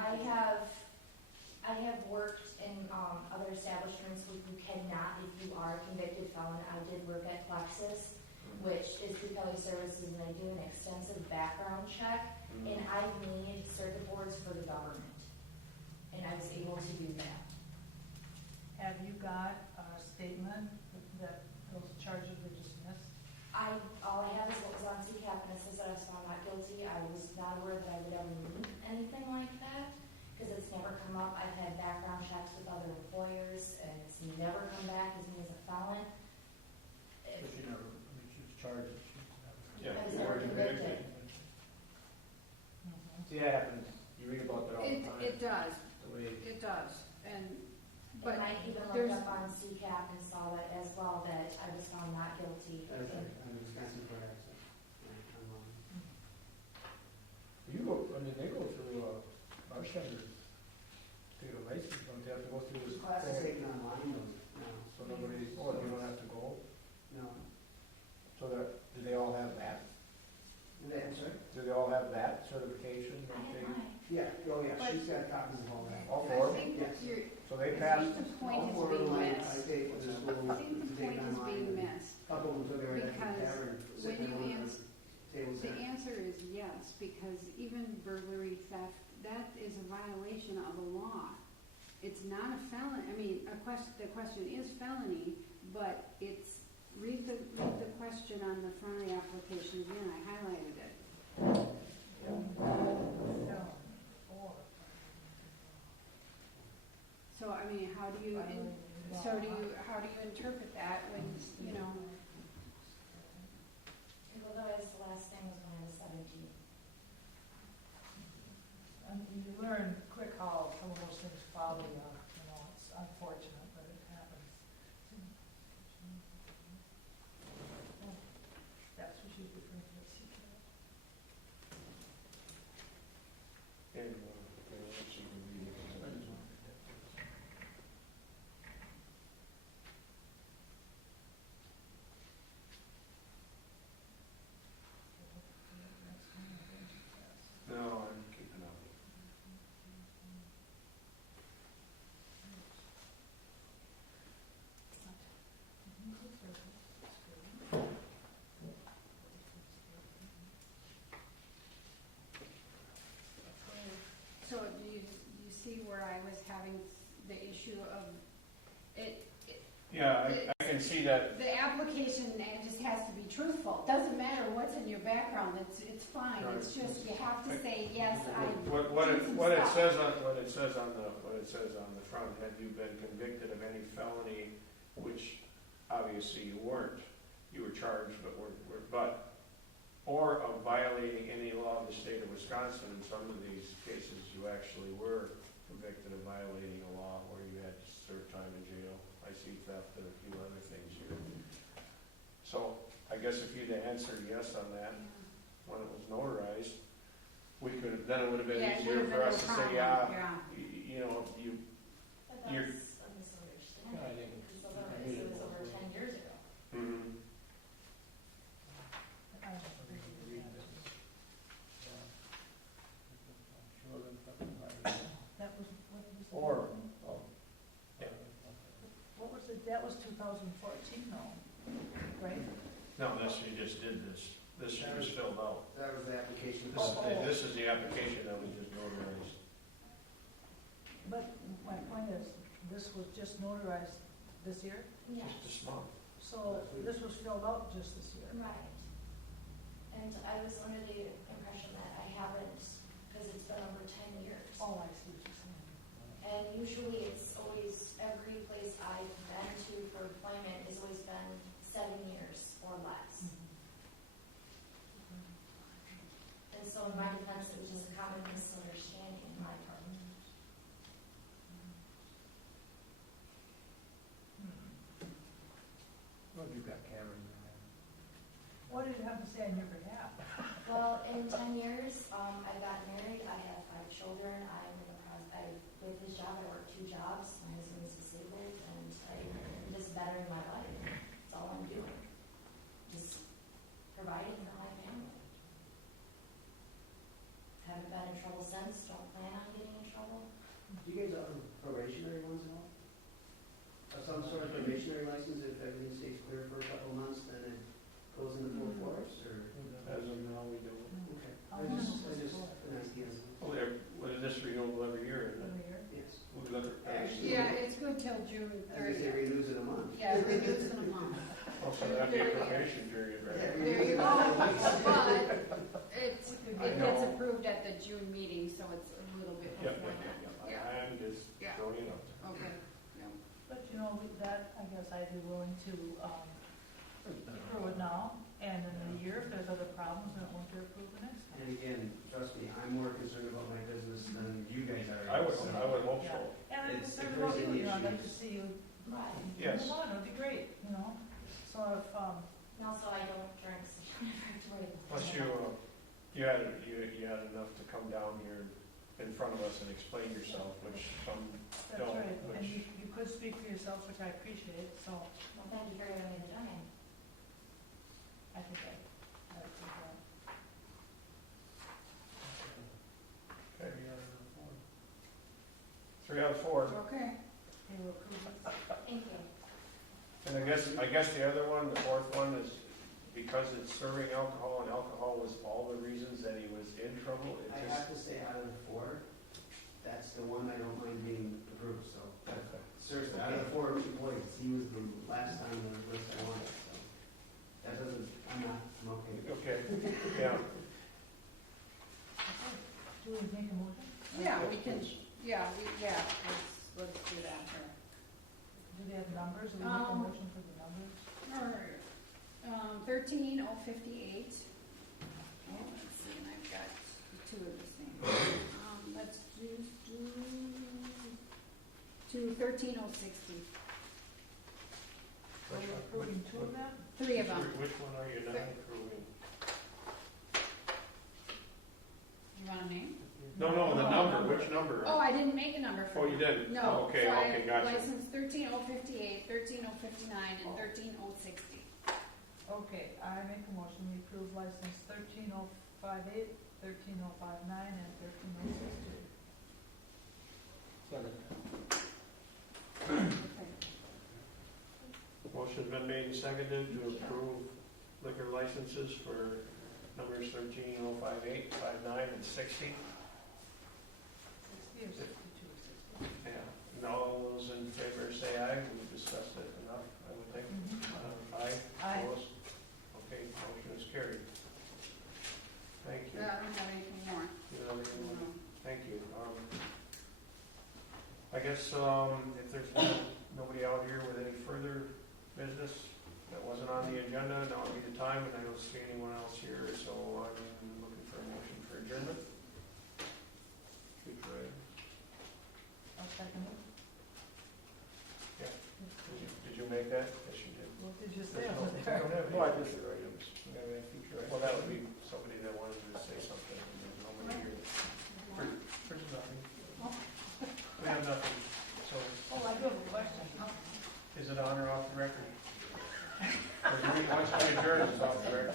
I have worked in other establishments where you cannot, if you are a convicted felon. I did work at Plexus, which is through Kelly Services, and they do an extensive background check. And I made circuit boards for the government, and I was able to do that. have you got a statement that those charges were dismissed? All I have is what was on CCAP, and it says that I was found not guilty. I was not aware that I would ever need anything like that, because it's never come up. I've had background checks with other employers, and it's never come back as me as a felon. But she never, I mean, she was charged, she was never. Yeah, I was you never were convicted. See, that happens, you read about that all the time. It does, The way, it does, and, But but I even there's, looked up on CCAP and saw that as well, that I was found not guilty. that's right, I'm Wisconsin for accent. I'm wrong. you go, I mean, they go through, bartenders to get a license, don't they have to go through this Class is thing? taken online, those, no. So nobody, oh, you don't have to go, No. so that, do they all have that? I'm sorry? Do they all have that certification? I Don't had they? mine. Yeah, oh yeah, But- she's got copies of all that. All I 4? think Yes. you're, So they I passed, think the point All is 4 of being them I missed. take to the school I think to the take point is online. being and missed. a couple of them took it right at the Because tavern, when sitting you on one of ans- the tables The there. answer is yes, because even burglary, theft, that is a violation of a law. It's not a felon, I mean, the question is felony, but it's, read the question on the front of the application again, I highlighted it. So, I mean, how do you, how do you interpret that when, you know, Because otherwise, the last thing was when I was 17. And you learn quick how some of those things follow you, you know, it's unfortunate, but it happens. That's what she's referring to, CCAP. No, I'm keeping up. so do you see where I was having the issue of it? Yeah, I can see that. The application, it just has to be truthful. Doesn't matter what's in your background, it's fine. It's just, you have to say, yes, I. What it says on the front, have you been convicted of any felony, which obviously you weren't. You were charged, but or of violating any law of the state of Wisconsin. In some of these cases, you actually were convicted of violating a law where you had to serve time in jail. I see theft and a few other things here. So I guess if you'd answered yes on that when it was notarized, we could, then it would have been Yeah, it easier would've for been us no to problem, say, yeah, yeah. you know, you, But You're- that's a misunderstanding, Yeah, I didn't- because it was over 10 years ago. mhm. I don't agree with that. That was, what was the? Or, oh. What was it, that was 2014 though, right? No, you just did this. This was filled out. That was the application. This is the application that we just notarized. But my point is, this was just notarized this year, Yes. Just this month. so this was filled out just this year. Right. And I was under the impression that I haven't, because it's been over 10 years. Oh, I see what you're saying. And usually it's always, every place I've been to for employment has always been 7 years or less. And so in my defense, it was just a common misunderstanding in my part. Well, you got Cameron. What did you have to say on your behalf? Well, in 10 years, I got married, I have 5 children, I'm in the process, with his job, I work 2 jobs, my husband is disabled, and I'm just bettering my life. That's all I'm doing. Just providing for my family. Haven't been in trouble since, don't plan on getting in trouble. Do you guys offer probationary ones at all? Some sort of probationary license if everything stays clear for a couple of months, then it goes into full force, or? As of now, we do. Okay. How I long just, is this for? an idea. Well, this renewable every year, isn't it? Every year? Yes. We look at. Actually- Yeah, it's good till June As I say, 30th. renews in a month. Yeah, it renews in a month. Also, that'd be a probation period, right? There you go. But it's, I it gets know. approved at the June meeting, so it's a little bit Yep, before yep, that. yep, yep. Yeah. I'm just Yeah. throwing it out there. Okay, yeah. But you know, with that, I guess I'd be willing to, approve it now, and in a year, if there's other problems, then it won't get approved the next time. And again, trust me, I'm more concerned about my business than you guys are. I would hope Yeah. so. And I'm It's concerned about you, diversity you know, I'd like to issues. see you Right. Yes. move on, it'd be great, you know? So if, And also, I don't drink, so you don't have to worry about Plus you had enough to come down here in front of us and explain yourself, which some that's don't, right, and which, you could speak for yourself, which I appreciate, so Well, thank you for giving me the time. I think I would think that. okay. 3 out of 4. Okay. They will approve it. Thank you. And I guess the other one, the 4th one, is because it's serving alcohol, and alcohol was all the reasons that he was in trouble. It I just, have to say, out of the 4, that's the one I don't mind being approved, so. Seriously, out of the 4 employees, he was the last on the list I wanted, so. That doesn't, I'm okay. okay, yeah. Do we make a motion? Yeah, we can, let's do that here. Do they have numbers, do we make a motion for the numbers? Alright, 13058. Oh, let's see, and I've got 2 of the same. Let's do to 13060. Are we approving 2 of them? 3 of them. Which one are you not approving? You want a name? No, the number, which number? Oh, I didn't make a number for Oh, them. you didn't? No. Oh, okay, So I okay, gotcha. licensed 13058, 13059, and 13060. Okay, I make a motion, we approve license 13058, 13059, and 13062. Second. Okay. Motion's been made and seconded to approve liquor licenses for numbers 13058, 59, and 60. 60 or 62 or 60? Yeah, and all those in favor say aye. We've discussed it enough, I would think. Aye. Aye. Opposed? Okay, motion is carried. Thank you. I don't have anything more. You know, everyone, No. thank you. I guess, if there's nobody out here with any further business that wasn't on the agenda, now would be the time, and I don't see anyone else here, so I'm looking for a motion for adjournment. Speak for it. I'll second it. Did you make that? Yes, you did. What did you say There's over no- there? we don't have any. No, I just, well, that would be somebody that wanted to say something, and there's nobody here. There's nothing. We have nothing, so Oh, I do have a question. is it on or off the record? Once we adjourn, it's off the record.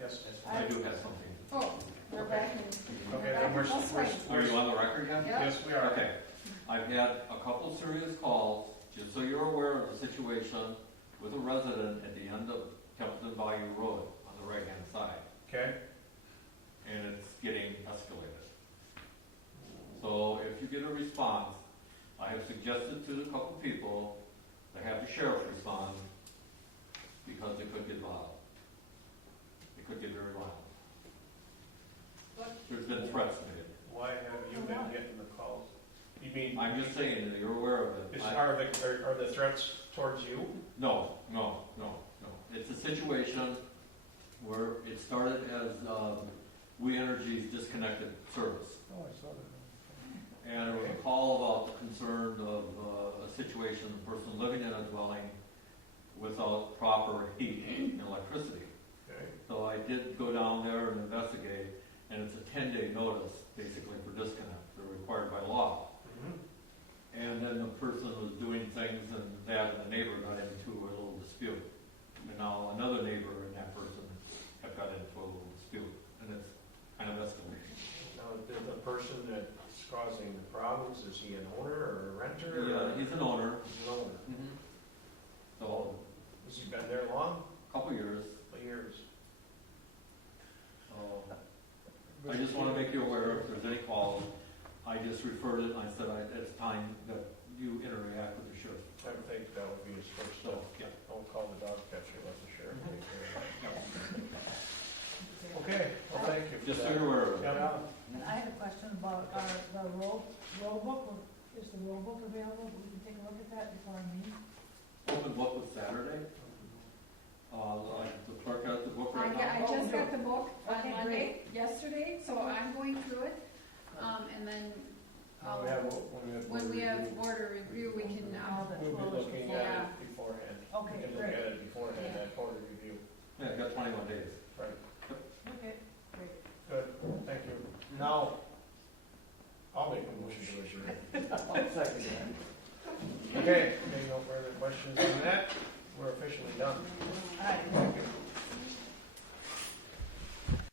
Yes. I do have something. Oh, we're back in. Okay, then we're, Are you on the record yet? Yeah. yes, we are. Okay. I've had a couple serious calls, just so you're aware of the situation with a resident at the end of Templeton Bayou Road on the right-hand side, Okay, and it's getting escalated. So if you get a response, I have suggested to a couple people to have the sheriff respond, because it could get violent. It could get very violent. There's been threats made. why have you been getting the calls? You mean, I'm just saying that you're aware of it. are the threats towards you? No. It's a situation where it started as We Energy's disconnected service. Oh, I saw that. And it was a call about the concern of a situation, a person living in a dwelling without proper heat and electricity. Okay, So I did go down there and investigate, and it's a 10-day notice, basically, for disconnect. They're required by law. And then the person was doing things, and that and the neighbor got into a little dispute. And now another neighbor and that person have got into a little dispute, and it's kind of escalating. now, the person that's causing the problems, is he an owner or a renter? Yeah, he's an owner. He's an owner. So, Has he been there long? a couple years. Years. I just want to make you aware if there's any calls. I just referred it, and I said it's time that you interact with the sheriff. I think that would be his first So, step. yeah. Don't call the dog catcher, let the sheriff take care of it. Okay, well, thank you. for Just so that. you're aware of it. Yeah. And I had a question about the roll book. Is the roll book available? We can take a look at that before our meeting. Open book was Saturday. Like the clerk has the book right I now. just got the book on Okay, Monday, yesterday, so I'm going through it. And then, when we have order review, we can, We'll be looking at Yeah. it beforehand. Okay, We can look great. at it beforehand, Yeah. that quarter review. Yeah, got 21 days. Right, Okay, great. good, thank you. Now, I'll make a motion to adjourn. Second that. Okay, no further questions on that, we're officially done. All right. Thank you.